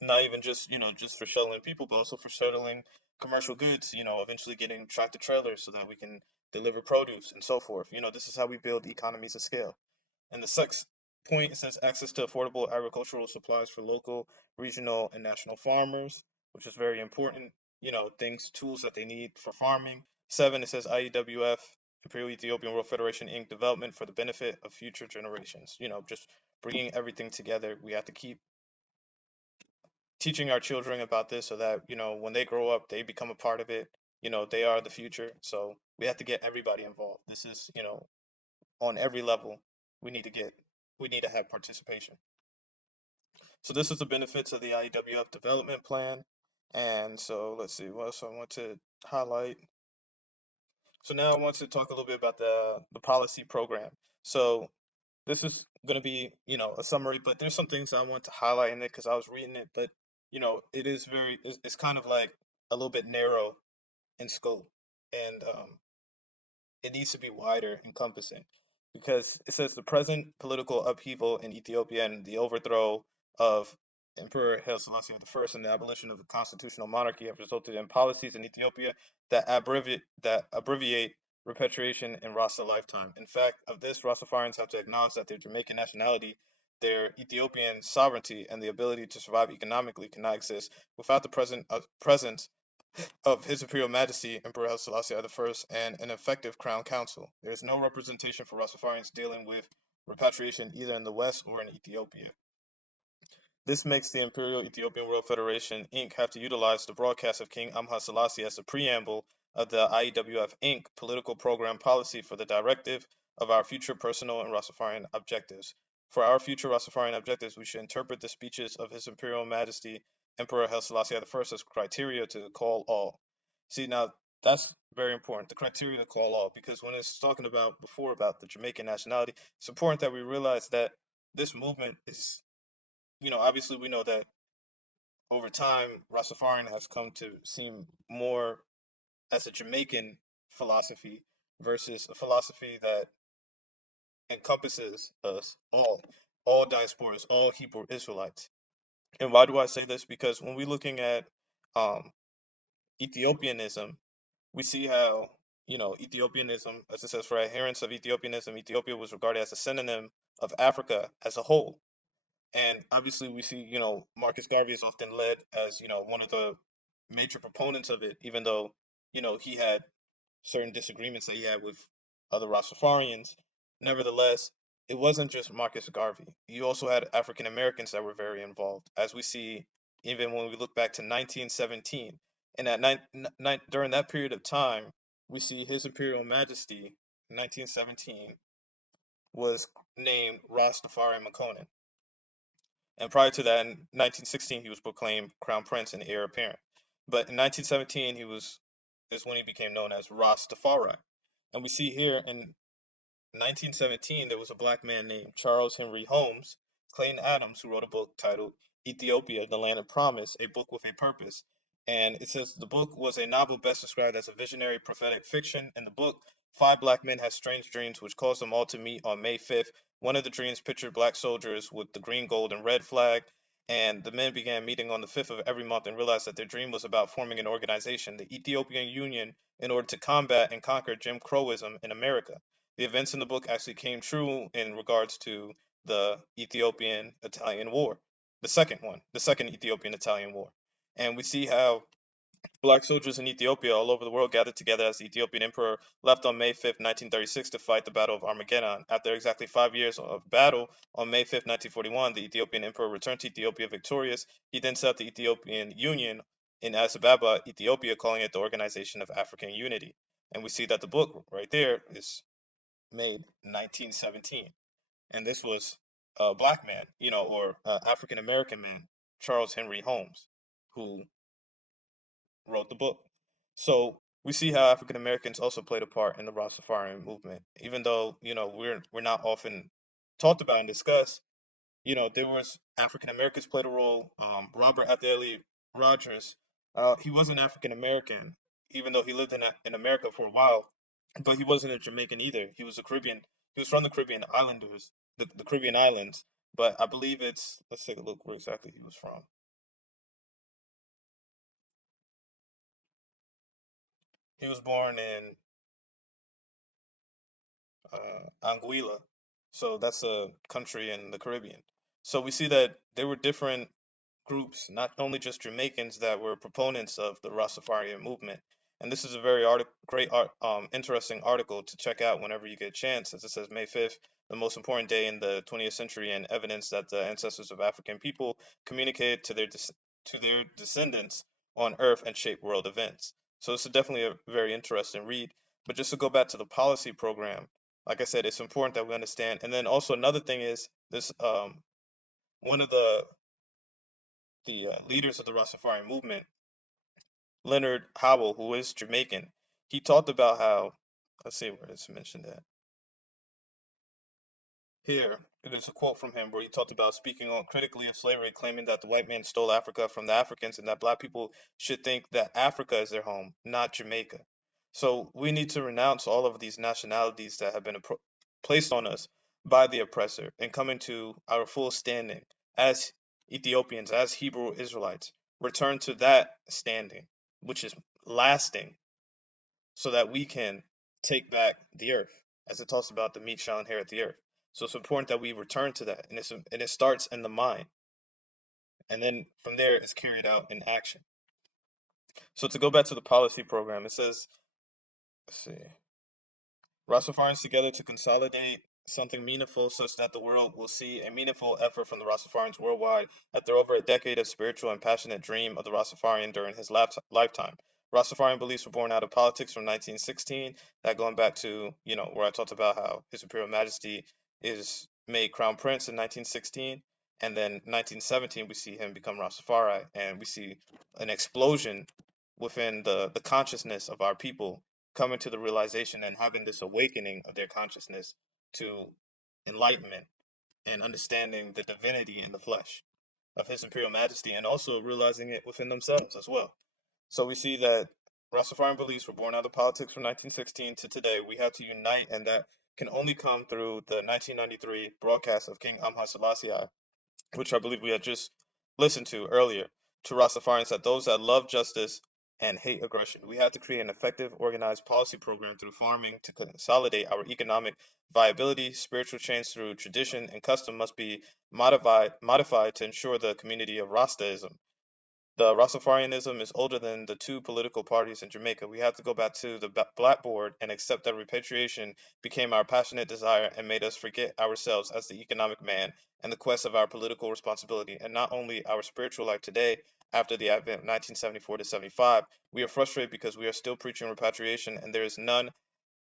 not even just just for shuttling people but also for shuttling commercial goods, eventually getting tractor trailers so that we can deliver produce and so forth. This is how we build economies of scale. And the sixth point, it says access to affordable agricultural supplies for local, regional, and national farmers, which is very important. Things, tools that they need for farming. Seven, it says IEWF, Imperial Ethiopian World Federation Inc. development for the benefit of future generations. Just bringing everything together. We have to keep teaching our children about this so that when they grow up they become a part of it. They are the future, so we have to get everybody involved. This is on every level. We need to have participation. So this is the benefits of the IEWF development plan. And so let's see what else I want to highlight. So now I want to talk a little bit about the policy program. So this is going to be a summary, but there's some things I want to highlight in it because I was reading it, but it is it's kind of like a little bit narrow in scope, and it needs to be wider, encompassing, because it says the present political upheaval in Ethiopia and the overthrow of Emperor Haile Selassie I and the abolition of the constitutional monarchy have resulted in policies in Ethiopia that abbreviate repatriation in Rasta lifetime. In fact, of this, Rastafarians have to acknowledge that their Jamaican nationality, their Ethiopian sovereignty, and the ability to survive economically cannot exist without the presence of His Imperial Majesty Emperor Haile Selassie I and an effective Crown Council. There is no representation for Rastafarians dealing with repatriation either in the West or in Ethiopia. This makes the Imperial Ethiopian World Federation Inc. have to utilize the broadcast of King Amha Selassie as the preamble of the IEWF Inc. political program policy for the directive of our future personal and Rastafarian objectives. For our future Rastafarian objectives, we should interpret the speeches of His Imperial Majesty Emperor Haile Selassie I as criteria to call all. See, now that's very important, the criteria to call all, because when it's talking about before about the Jamaican nationality, it's important that we realize that this movement is, obviously we know that over time, Rastafarian has come to seem more as a Jamaican philosophy versus a philosophy that encompasses us all diasporas, all Hebrew Israelites. And why do I say this? Because when we're looking at um, Ethiopianism, we see how, Ethiopianism, as it says, for adherents of Ethiopianism, Ethiopia was regarded as a synonym of Africa as a whole. And obviously, we see, Marcus Garvey is often led as, one of the major proponents of it, even though, he had certain disagreements that he had with other Rastafarians. Nevertheless, it wasn't just Marcus Garvey. You also had African Americans that were very involved, as we see even when we look back to 1917. And during that period of time, we see His Imperial Majesty, 1917, was named Rastafari Makonnen. And prior to that, in 1916, he was proclaimed Crown Prince and heir apparent. But in 1917, is when he became known as Rastafari. And we see here in 1917, there was a black man named Charles Henry Holmes, Clayton Adams, who wrote a book titled Ethiopia, the Land of Promise, a book with a purpose. And it says the book was a novel best described as a visionary prophetic fiction. In the book, 5 black men had strange dreams which caused them all to meet on May 5th. One of the dreams pictured black soldiers with the green, gold, and red flag. And the men began meeting on the 5th of every month and realized that their dream was about forming an organization, the Ethiopian Union, in order to combat and conquer Jim Crowism in America. The events in the book actually came true in regards to the Ethiopian-Italian War, the second Ethiopian-Italian War. And we see how black soldiers in Ethiopia all over the world gathered together as the Ethiopian emperor left on May 5th, 1936 to fight the Battle of Armageddon. After exactly 5 years of battle, on May 5th, 1941, the Ethiopian emperor returned to Ethiopia victorious. He then set up the Ethiopian Union in Addis Ababa, Ethiopia, calling it the Organization of African Unity. And we see that the book right there is made in 1917. And this was a black man, or African American man, Charles Henry Holmes, who wrote the book. So we see how African Americans also played a part in the Rastafarian movement, even though we're not often talked about and discussed. There was African Americans played a role. Robert Atherley Rogers, he wasn't African American, even though he lived in America for a while, but he wasn't a Jamaican either. He was a Caribbean. He was from the Caribbean Islanders, the Caribbean islands. But I believe let's take a look where exactly he was from. He was born in Anguilla. So that's a country in the Caribbean. So we see that there were different groups, not only just Jamaicans, that were proponents of the Rastafarian movement. And this is a very interesting article to check out whenever you get a chance, as it says May 5th, the most important day in the 20th century, and evidence that the ancestors of African people communicated to their descendants on Earth and shaped world events. So it's definitely a very interesting read. But just to go back to the policy program, like I said, it's important that we understand. And then also another thing is this: one of the leaders of the Rastafarian movement, Leonard Howell, who is Jamaican, he talked about how, let's see where it's mentioned at. Here, there's a quote from him where he talked about speaking on critically of slavery, claiming that the white man stole Africa from the Africans and that black people should think that Africa is their home, not Jamaica. So we need to renounce all of these nationalities that have been placed on us by the oppressor and come into our full standing as Ethiopians, as Hebrew Israelites. Return to that standing, which is lasting, so that we can take back the earth, as it talks about the meek shall inherit the earth. So it's important that we return to that, and it starts in the mind, and then from there it's carried out in action. So to go back to the policy program, it says, let's see, Rastafarians together to consolidate something meaningful such that the world will see a meaningful effort from the Rastafarians worldwide after over a decade of spiritual and passionate dream of the Rastafarian during his lifetime. Rastafarian beliefs were born out of politics from 1916, that going back to, where I talked about how His Imperial Majesty is made Crown Prince in 1916, and then 1917 we see him become Rastafari, and we see an explosion within the consciousness of our people coming to the realization and having this awakening of their consciousness to enlightenment and understanding the divinity in the flesh of His Imperial Majesty, and also realizing it within themselves as well. So we see that Rastafarian beliefs were born out of politics from 1916 to today. We have to unite, and that can only come through the 1993 broadcast of King Selassie, which I believe we had just listened to earlier, to Rastafarians, that those that love justice and hate aggression. We have to create an effective, organized policy program through farming to consolidate our economic viability. Spiritual change through tradition and custom must be modified to ensure the community of Rastaism. The Rastafarianism is older than the two political parties in Jamaica. We have to go back to the blackboard and accept that repatriation became our passionate desire and made us forget ourselves as the economic man and the quest of our political responsibility, and not only our spiritual life today. After the advent of 1974 to 75, we are frustrated because we are still preaching repatriation and there is none,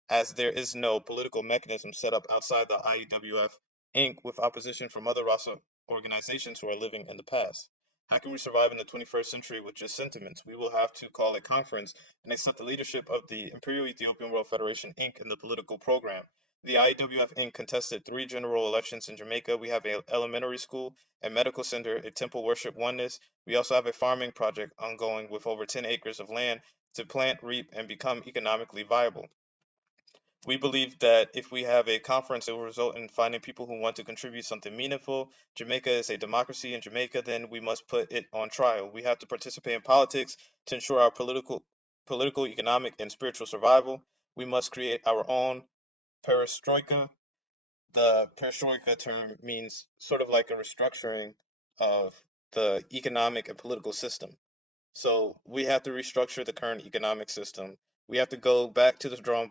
as there is no political mechanism set up outside the IEWF Inc. with opposition from other Rasta organizations who are living in the past. How can we survive in the 21st century with just sentiments? We will have to call a conference and accept the leadership of the Imperial Ethiopian World Federation Inc. in the political program. The IEWF Inc. contested 3 general elections in Jamaica. We have an elementary school, a medical center, a temple worship oneness. We also have a farming project ongoing with over 10 acres of land to plant, reap, and become economically viable. We believe that if we have a conference, it will result in finding people who want to contribute something meaningful. Jamaica is a democracy in Jamaica, then we must put it on trial. We have to participate in politics to ensure our political, economic, and spiritual survival. We must create our own perestroika. The perestroika term means sort of like a restructuring of the economic and political system. So we have to restructure the current economic system. We have to go back to the drawing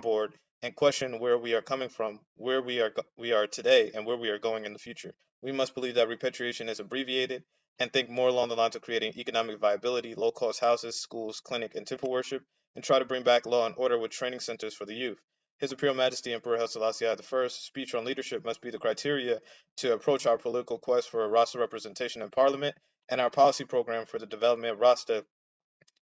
board and question where we are coming from, where we are today, and where we are going in the future. We must believe that repatriation is abbreviated and think more along the lines of creating economic viability, low-cost houses, schools, clinic, and temple worship, and try to bring back law and order with training centers for the youth. His Imperial Majesty Emperor HAILESELASSIEITES I speech on leadership must be the criteria to approach our political quest for Rasta representation in Parliament, and our policy program for the development of Rasta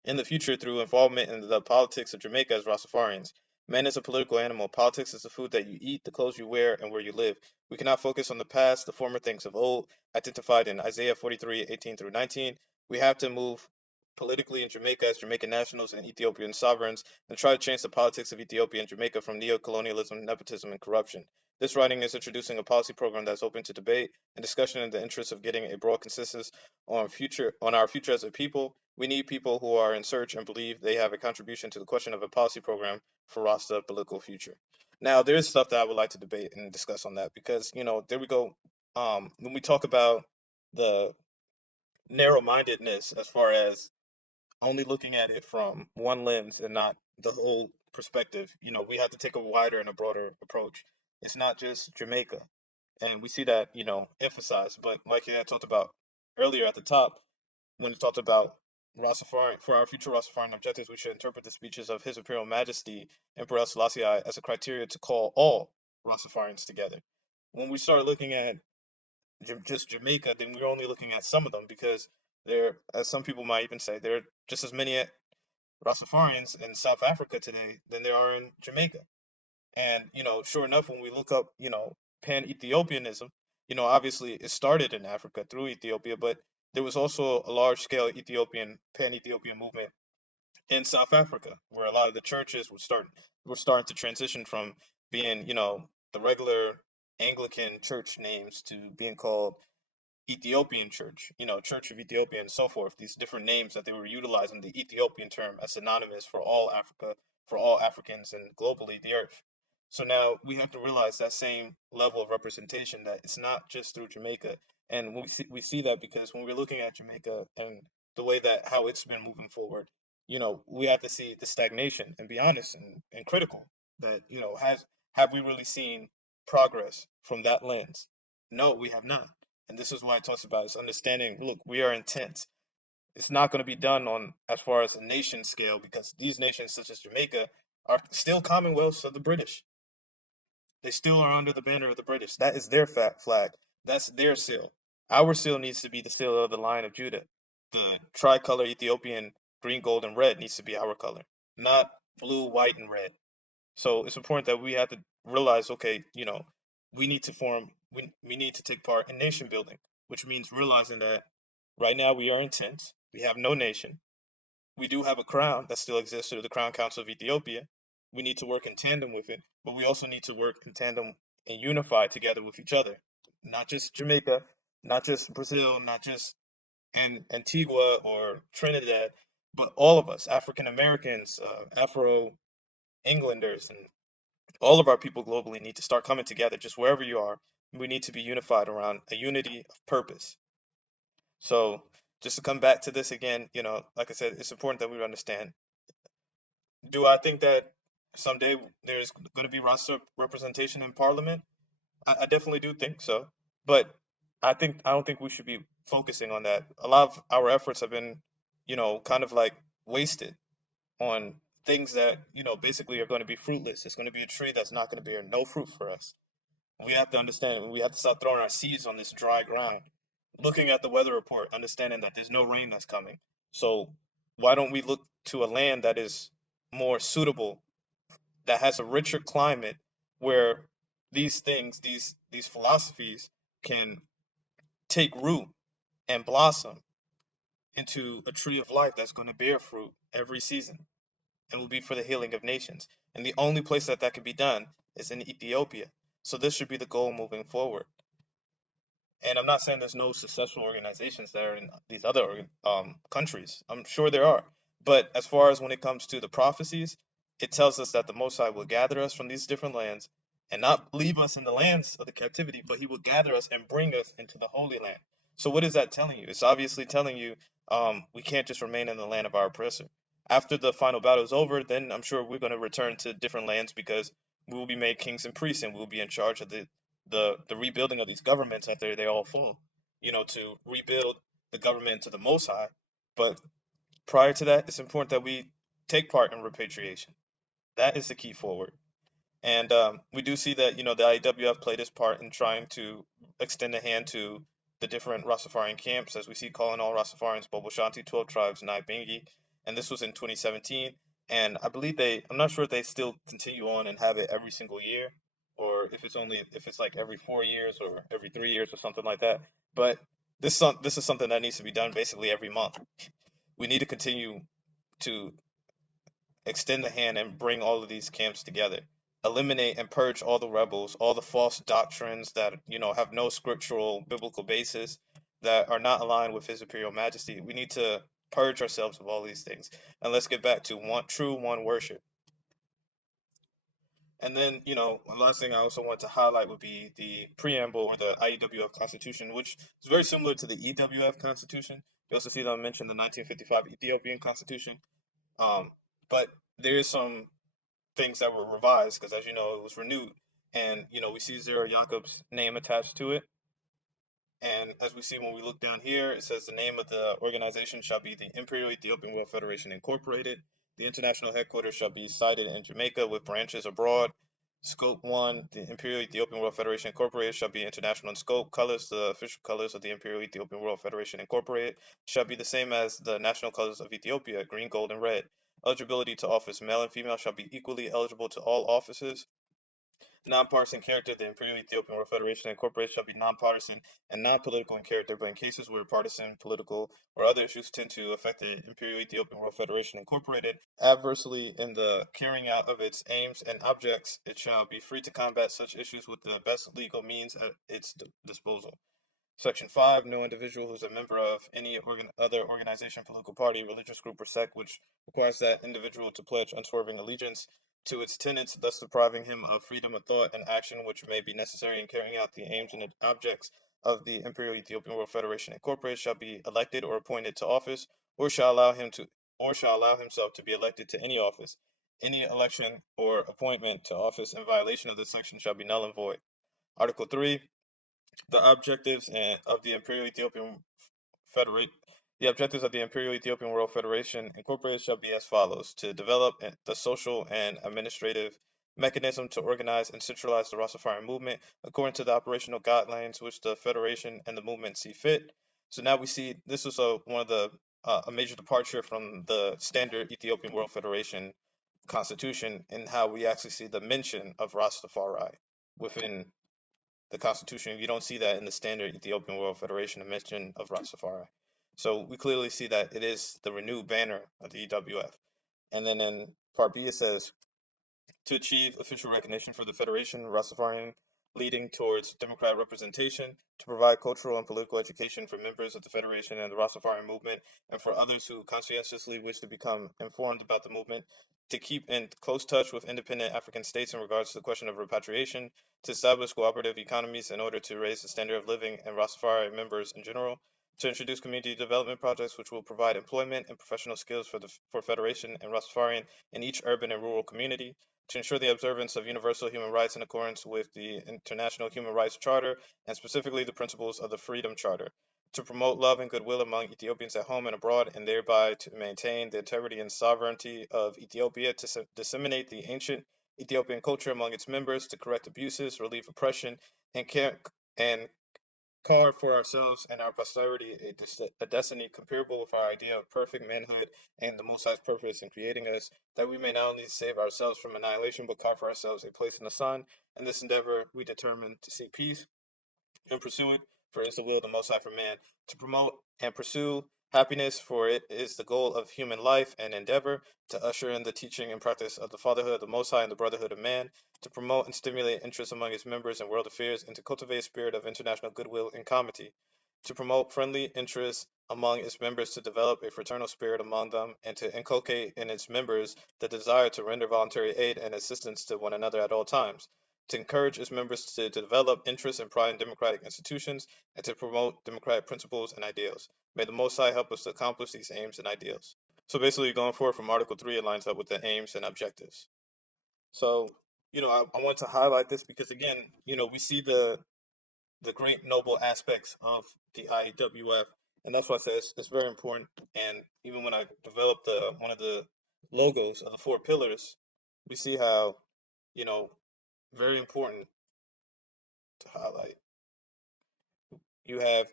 in the future through involvement in the politics of Jamaica as Rastafarians. Man is a political animal. Politics is the food that you eat, the clothes you wear, and where you live. We cannot focus on the past, the former things of old, identified in Isaiah 43:18 through 19. We have to move politically in Jamaica as Jamaican nationals and Ethiopian sovereigns, and try to change the politics of Ethiopia and Jamaica from neo-colonialism, nepotism, and corruption. This writing is introducing a policy program that's open to debate and discussion in the interest of getting a broad consensus on our future as a people. We need people who are in search and believe they have a contribution to the question of a policy program for Rasta political future. Now, there is stuff that I would like to debate and discuss on that because, there we go. When we talk about the narrow-mindedness as far as only looking at it from one lens and not the whole perspective, we have to take a wider and a broader approach. It's not just Jamaica, and we see that, emphasized. But like I talked about earlier at the top, when it talked about Rastafari, for our future Rastafarian objectives, we should interpret the speeches of His Imperial Majesty Emperor Selassie as a criteria to call all Rastafarians together. When we start looking at just Jamaica, then we're only looking at some of them because there, as some people might even say, there are just as many Rastafarians in South Africa today than there are in Jamaica. And, sure enough, when we look up, pan Ethiopianism, obviously it started in Africa through Ethiopia, but there was also a large scale pan Ethiopian movement in South Africa, where a lot of the churches were starting to transition from being, the regular Anglican church names to being called Ethiopian Church, Church of Ethiopia and so forth, these different names that they were utilizing the Ethiopian term as synonymous for all Africa for all Africans and globally the earth. So now we have to realize that same level of representation, that it's not just through Jamaica. And we see that because when we're looking at Jamaica and the way that how it's been moving forward, we have to see the stagnation and be honest and critical that, have we really seen progress from that lens? No, we have not. And this is why it talks about is understanding, look, we are intense. It's not going to be done on as far as a nation scale because these nations such as Jamaica are still commonwealths of the British. They still are under the banner of the British. That is their flag. That's their seal. Our seal needs to be the seal of the Lion of Judah. The tricolor Ethiopian green, gold, and red needs to be our color, not blue, white, and red. So it's important that we have to realize, okay, we need to we need to take part in nation building, which means realizing that right now we are intense. We have no nation. We do have a crown that still exists through the Crown Council of Ethiopia. We need to work in tandem with it, but we also need to work in tandem and unify together with each other. Not just Jamaica, not just Brazil, not just Antigua or Trinidad, but all of us, African Americans, Afro Englanders, and all of our people globally need to start coming together just wherever you are. We need to be unified around a unity of purpose. So just to come back to this again, like I said, it's important that we understand. Do I think that someday there's going to be roster representation in Parliament? I definitely do think so, but I don't think we should be focusing on that. A lot of our efforts have been, kind of like wasted on things that basically are going to be fruitless. It's going to be a tree that's not going to bear no fruit for us. We have to understand. We have to stop throwing our seeds on this dry ground. Looking at the weather report, understanding that there's no rain that's coming. So why don't we look to a land that is more suitable, that has a richer climate, where these things, these philosophies can take root and blossom into a tree of life that's going to bear fruit every season and will be for the healing of nations. And the only place that that can be done is in Ethiopia. So this should be the goal moving forward. And I'm not saying there's no successful organizations that are in these other countries. I'm sure there are. But as far as when it comes to the prophecies, it tells us that the Most High will gather us from these different lands and not leave us in the lands of the captivity, but He will gather us and bring us into the Holy Land. So what is that telling you? It's obviously telling you we can't just remain in the land of our oppressor. After the final battle is over, then I'm sure we're going to return to different lands because we will be made kings and priests and we'll be in charge of the rebuilding of these governments after they all fall, to rebuild the government to the Most High. But prior to that, it's important that we take part in repatriation. That is the key forward. And we do see that, the IWF played its part in trying to extend a hand to the different Rastafarian camps, as we see calling all Rastafarians Bobo Shanti, 12 tribes, Nai Bingi. And this was in 2017. And I believe I'm not sure if they still continue on and have it every single year, or if it's like every 4 years or every 3 years or something like that. But this is something that needs to be done basically every month. We need to continue to extend the hand and bring all of these camps together. Eliminate and purge all the rebels, all the false doctrines that, have no scriptural biblical basis, that are not aligned with His Imperial Majesty. We need to purge ourselves of all these things. And let's get back to one worship. And then, the last thing I also want to highlight would be the preamble or the IEWF Constitution, which is very similar to the EWF Constitution. You also see them mention the 1955 Ethiopian Constitution. But there is some things that were revised because, as you know, it was renewed. And, we see Zara Jacob's name attached to it. And as we see when we look down here, it says the name of the organization shall be the Imperial Ethiopian World Federation Incorporated. The international headquarters shall be sited in Jamaica with branches abroad. Scope 1, the Imperial Ethiopian World Federation Incorporated shall be international in scope. Colors, the official colors of the Imperial Ethiopian World Federation Incorporated shall be the same as the national colors of Ethiopia, green, gold, and red. Eligibility to office, male and female shall be equally eligible to all offices. Nonpartisan character, the Imperial Ethiopian World Federation Incorporated shall be nonpartisan and non-political in character, but in cases where partisan, political, or other issues tend to affect the Imperial Ethiopian World Federation Incorporated adversely in the carrying out of its aims and objects, it shall be free to combat such issues with the best legal means at its disposal. Section 5, no individual who is a member of any other organization, political party, religious group, or sect which requires that individual to pledge unswerving allegiance to its tenets, thus depriving him of freedom of thought and action which may be necessary in carrying out the aims and objects of the Imperial Ethiopian World Federation Incorporated, shall be elected or appointed to office, or shall allow himself to be elected to any office. Any election or appointment to office in violation of this section shall be null and void. Article 3. The objectives of the Imperial Ethiopian Federate the objectives of the Imperial Ethiopian World Federation Incorporated shall be as follows: to develop the social and administrative mechanism to organize and centralize the Rastafari movement according to the operational guidelines which the Federation and the movement see fit. So now we see this is one of the a major departure from the standard Ethiopian World Federation constitution in how we actually see the mention of Rastafari within the Constitution. You don't see that in the standard Ethiopian World Federation, a mention of Rastafari. So we clearly see that it is the renewed banner of the EWF. And then in Part B, it says, to achieve official recognition for the Federation, Rastafarian leading towards democratic representation, to provide cultural and political education for members of the Federation and the Rastafarian movement, and for others who conscientiously wish to become informed about the movement, to keep in close touch with independent African states in regards to the question of repatriation, to establish cooperative economies in order to raise the standard of living and Rastafari members in general, to introduce community development projects which will provide employment and professional skills for Federation and Rastafarian in each urban and rural community, to ensure the observance of universal human rights in accordance with the International Human Rights Charter and specifically the principles of the Freedom Charter, to promote love and goodwill among Ethiopians at home and abroad, and thereby to maintain the integrity and sovereignty of Ethiopia, to disseminate the ancient Ethiopian culture among its members, to correct abuses, relieve oppression, and and carve for ourselves and our posterity a destiny comparable with our idea of perfect manhood and the Most High's purpose in creating us, that we may not only save ourselves from annihilation, but carve for ourselves a place in the sun. In this endeavor, we determine to seek peace and pursue it, for it is the will of the Most High for man, to promote and pursue happiness, for it is the goal of human life and endeavor, to usher in the teaching and practice of the fatherhood of the Most High and the brotherhood of man, to promote and stimulate interest among its members in world affairs, and to cultivate a spirit of international goodwill and comity, to promote friendly interest among its members, to develop a fraternal spirit among them, and to inculcate in its members the desire to render voluntary aid and assistance to one another at all times, to encourage its members to develop interest and pride in democratic institutions, and to promote democratic principles and ideals. May the Most High help us to accomplish these aims and ideals. So basically, going forward from Article 3, it lines up with the aims and objectives. So, I want to highlight this because, again, we see the great noble aspects of the IWF, and that's why I say it's very important. And even when I developed one of the logos of the four pillars, we see how, you know, very important to highlight. You have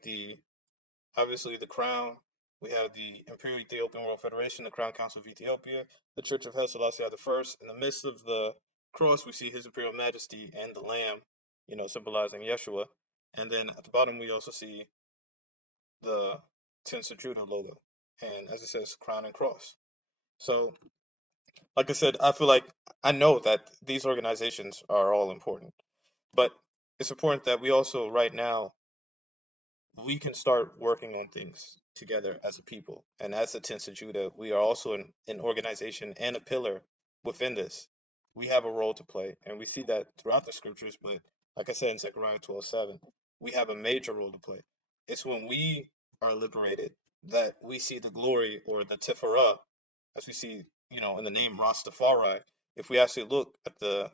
obviously the crown. We have the Imperial Ethiopian World Federation, the Crown Council of Ethiopia, the Church of HAILESELASSIE I. In the midst of the cross, we see His Imperial Majesty and the Lamb, symbolizing Yeshua. And then at the bottom, we also see the Tens of Judah logo, and as it says, crown and cross. So, like I said, I feel like I know that these organizations are all important, but it's important that we also right now we can start working on things together as a people. And as the Tents of Judah, we are also an organization and a pillar within this. We have a role to play, and we see that throughout the scriptures. But like I said in Zechariah 12:7, we have a major role to play. It's when we are liberated that we see the glory or the Tiferet, as we see, in the name Rastafari. If we actually look at the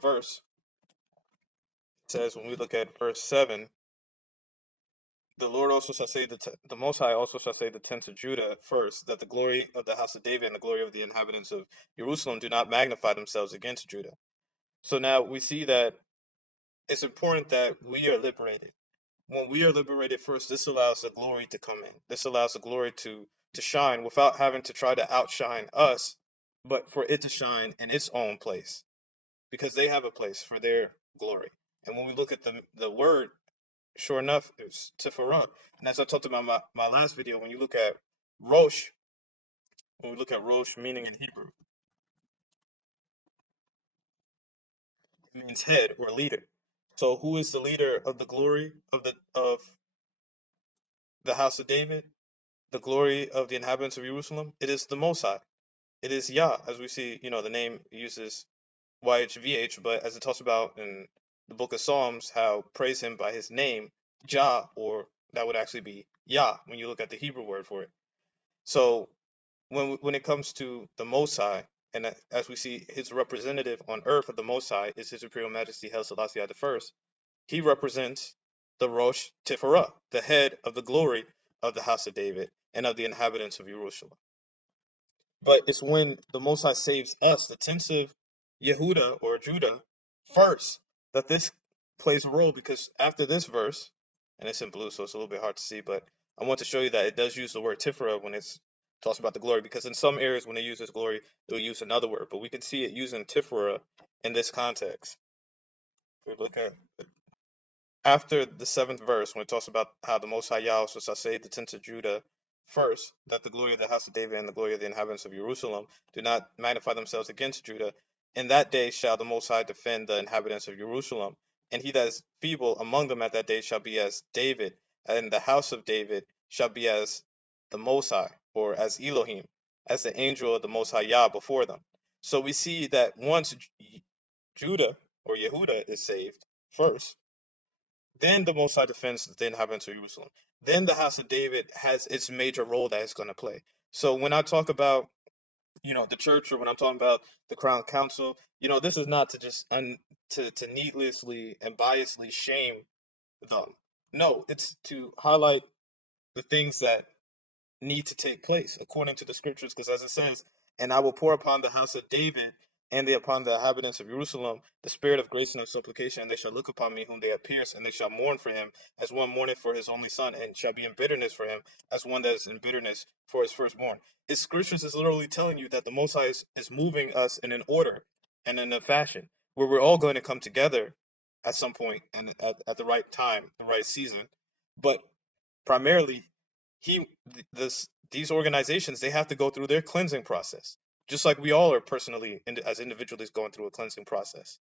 verse, it says when we look at verse 7, the Lord also shall say the Most High also shall say the tents of Judah first, that the glory of the house of David and the glory of the inhabitants of Jerusalem do not magnify themselves against Judah. So now we see that it's important that we are liberated. When we are liberated first, this allows the glory to come in. This allows the glory to shine without having to try to outshine us, but for it to shine in its own place, because they have a place for their glory. And when we look at the word, sure enough, it's Tiferet. And as I talked about my last video, when you look at Rosh, when we look at Rosh meaning in Hebrew, it means head or leader. So who is the leader of the glory of the house of David, the glory of the inhabitants of Jerusalem, it is the Most High. It is Yah, as we see, the name uses YHVH, but as it talks about in the book of Psalms, how praise him by his name, Jah, or that would actually be Yah when you look at the Hebrew word for it. So when it comes to the Most High, and as we see his representative on earth of the Most High is His Imperial Majesty Haile Selassie I, he represents the Rosh Tiferet, the head of the glory of the house of David and of the inhabitants of Jerusalem. But it's when the Most High saves us, the tents of Yehuda or Judah, first, that this plays a role, because after this verse, and it's in blue, so it's a little bit hard to see, but I want to show you that it does use the word Tiferet when it's talks about the glory, because in some areas when they use this glory, they'll use another word, but we can see it using Tiferet in this context. If we look at after the 7th verse, when it talks about how the Most High Yahweh shall save the tents of Judah first, that the glory of the house of David and the glory of the inhabitants of Jerusalem do not magnify themselves against Judah. In that day shall the Most High defend the inhabitants of Jerusalem, and he that is feeble among them at that day shall be as David, and the house of David shall be as the Most High, or as Elohim, as the angel of the Most High Yah before them. So we see that once Judah or Yehuda is saved first, then the Most High defends the inhabitants of Jerusalem. Then the house of David has its major role that it's going to play. So when I talk about, the church, or when I'm talking about the Crown Council, this is not to just to needlessly and biasly shame them. No, it's to highlight the things that need to take place according to the scriptures, because as it says, and I will pour upon the house of David and upon the inhabitants of Jerusalem the spirit of grace and of supplication, and they shall look upon me whom they have pierced, and they shall mourn for him as one mourneth for his only son, and shall be in bitterness for him as one that is in bitterness for his firstborn. His scriptures is literally telling you that the Most High is moving us in an order and in a fashion where we're all going to come together at some point and at the right time, the right season. But primarily, he these organizations, they have to go through their cleansing process, just like we all are personally as individuals going through a cleansing process.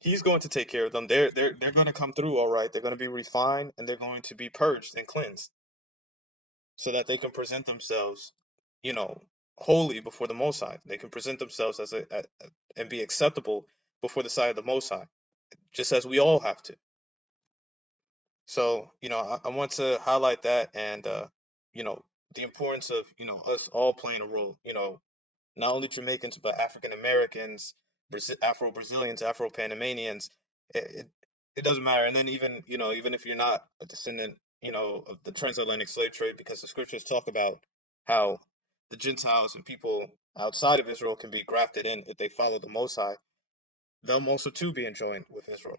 He's going to take care of them. They're going to come through all right. They're going to be refined, and they're going to be purged and cleansed so that they can present themselves, you know, holy before the Most High. They can present themselves and be acceptable before the sight of the Most High, just as we all have to. So, I want to highlight that, and you know, the importance of, us all playing a role, not only Jamaicans, but African Americans, Afro Brazilians, Afro Panamanians. It it doesn't matter. And then even, even if you're not a descendant, of the transatlantic slave trade, because the scriptures talk about how the Gentiles and people outside of Israel can be grafted in if they follow the Most High, they'll also too be enjoined with Israel.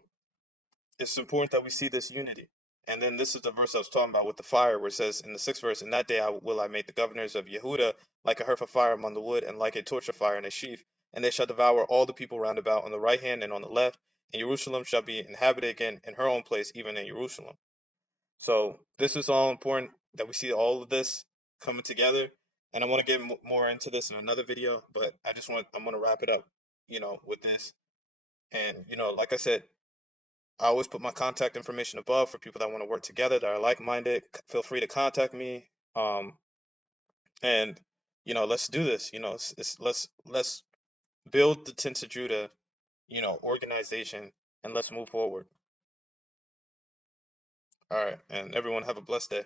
It's important that we see this unity. And then this is the verse I was talking about with the fire, where it says in the 6th verse, in that day will I make the governors of Yehuda like a hearth of fire among the wood, and like a torch of fire in a sheaf, and they shall devour all the people round about on the right hand and on the left, and Jerusalem shall be inhabited again in her own place, even in Jerusalem. So this is all important that we see all of this coming together. And I want to get more into this in another video, but I'm going to wrap it up, with this. And, like I said, I always put my contact information above for people that want to work together, that are like-minded. Feel free to contact me. And let's do this. Let's build the Tents of Judah, organization, and let's move forward. All right, and everyone have a blessed day.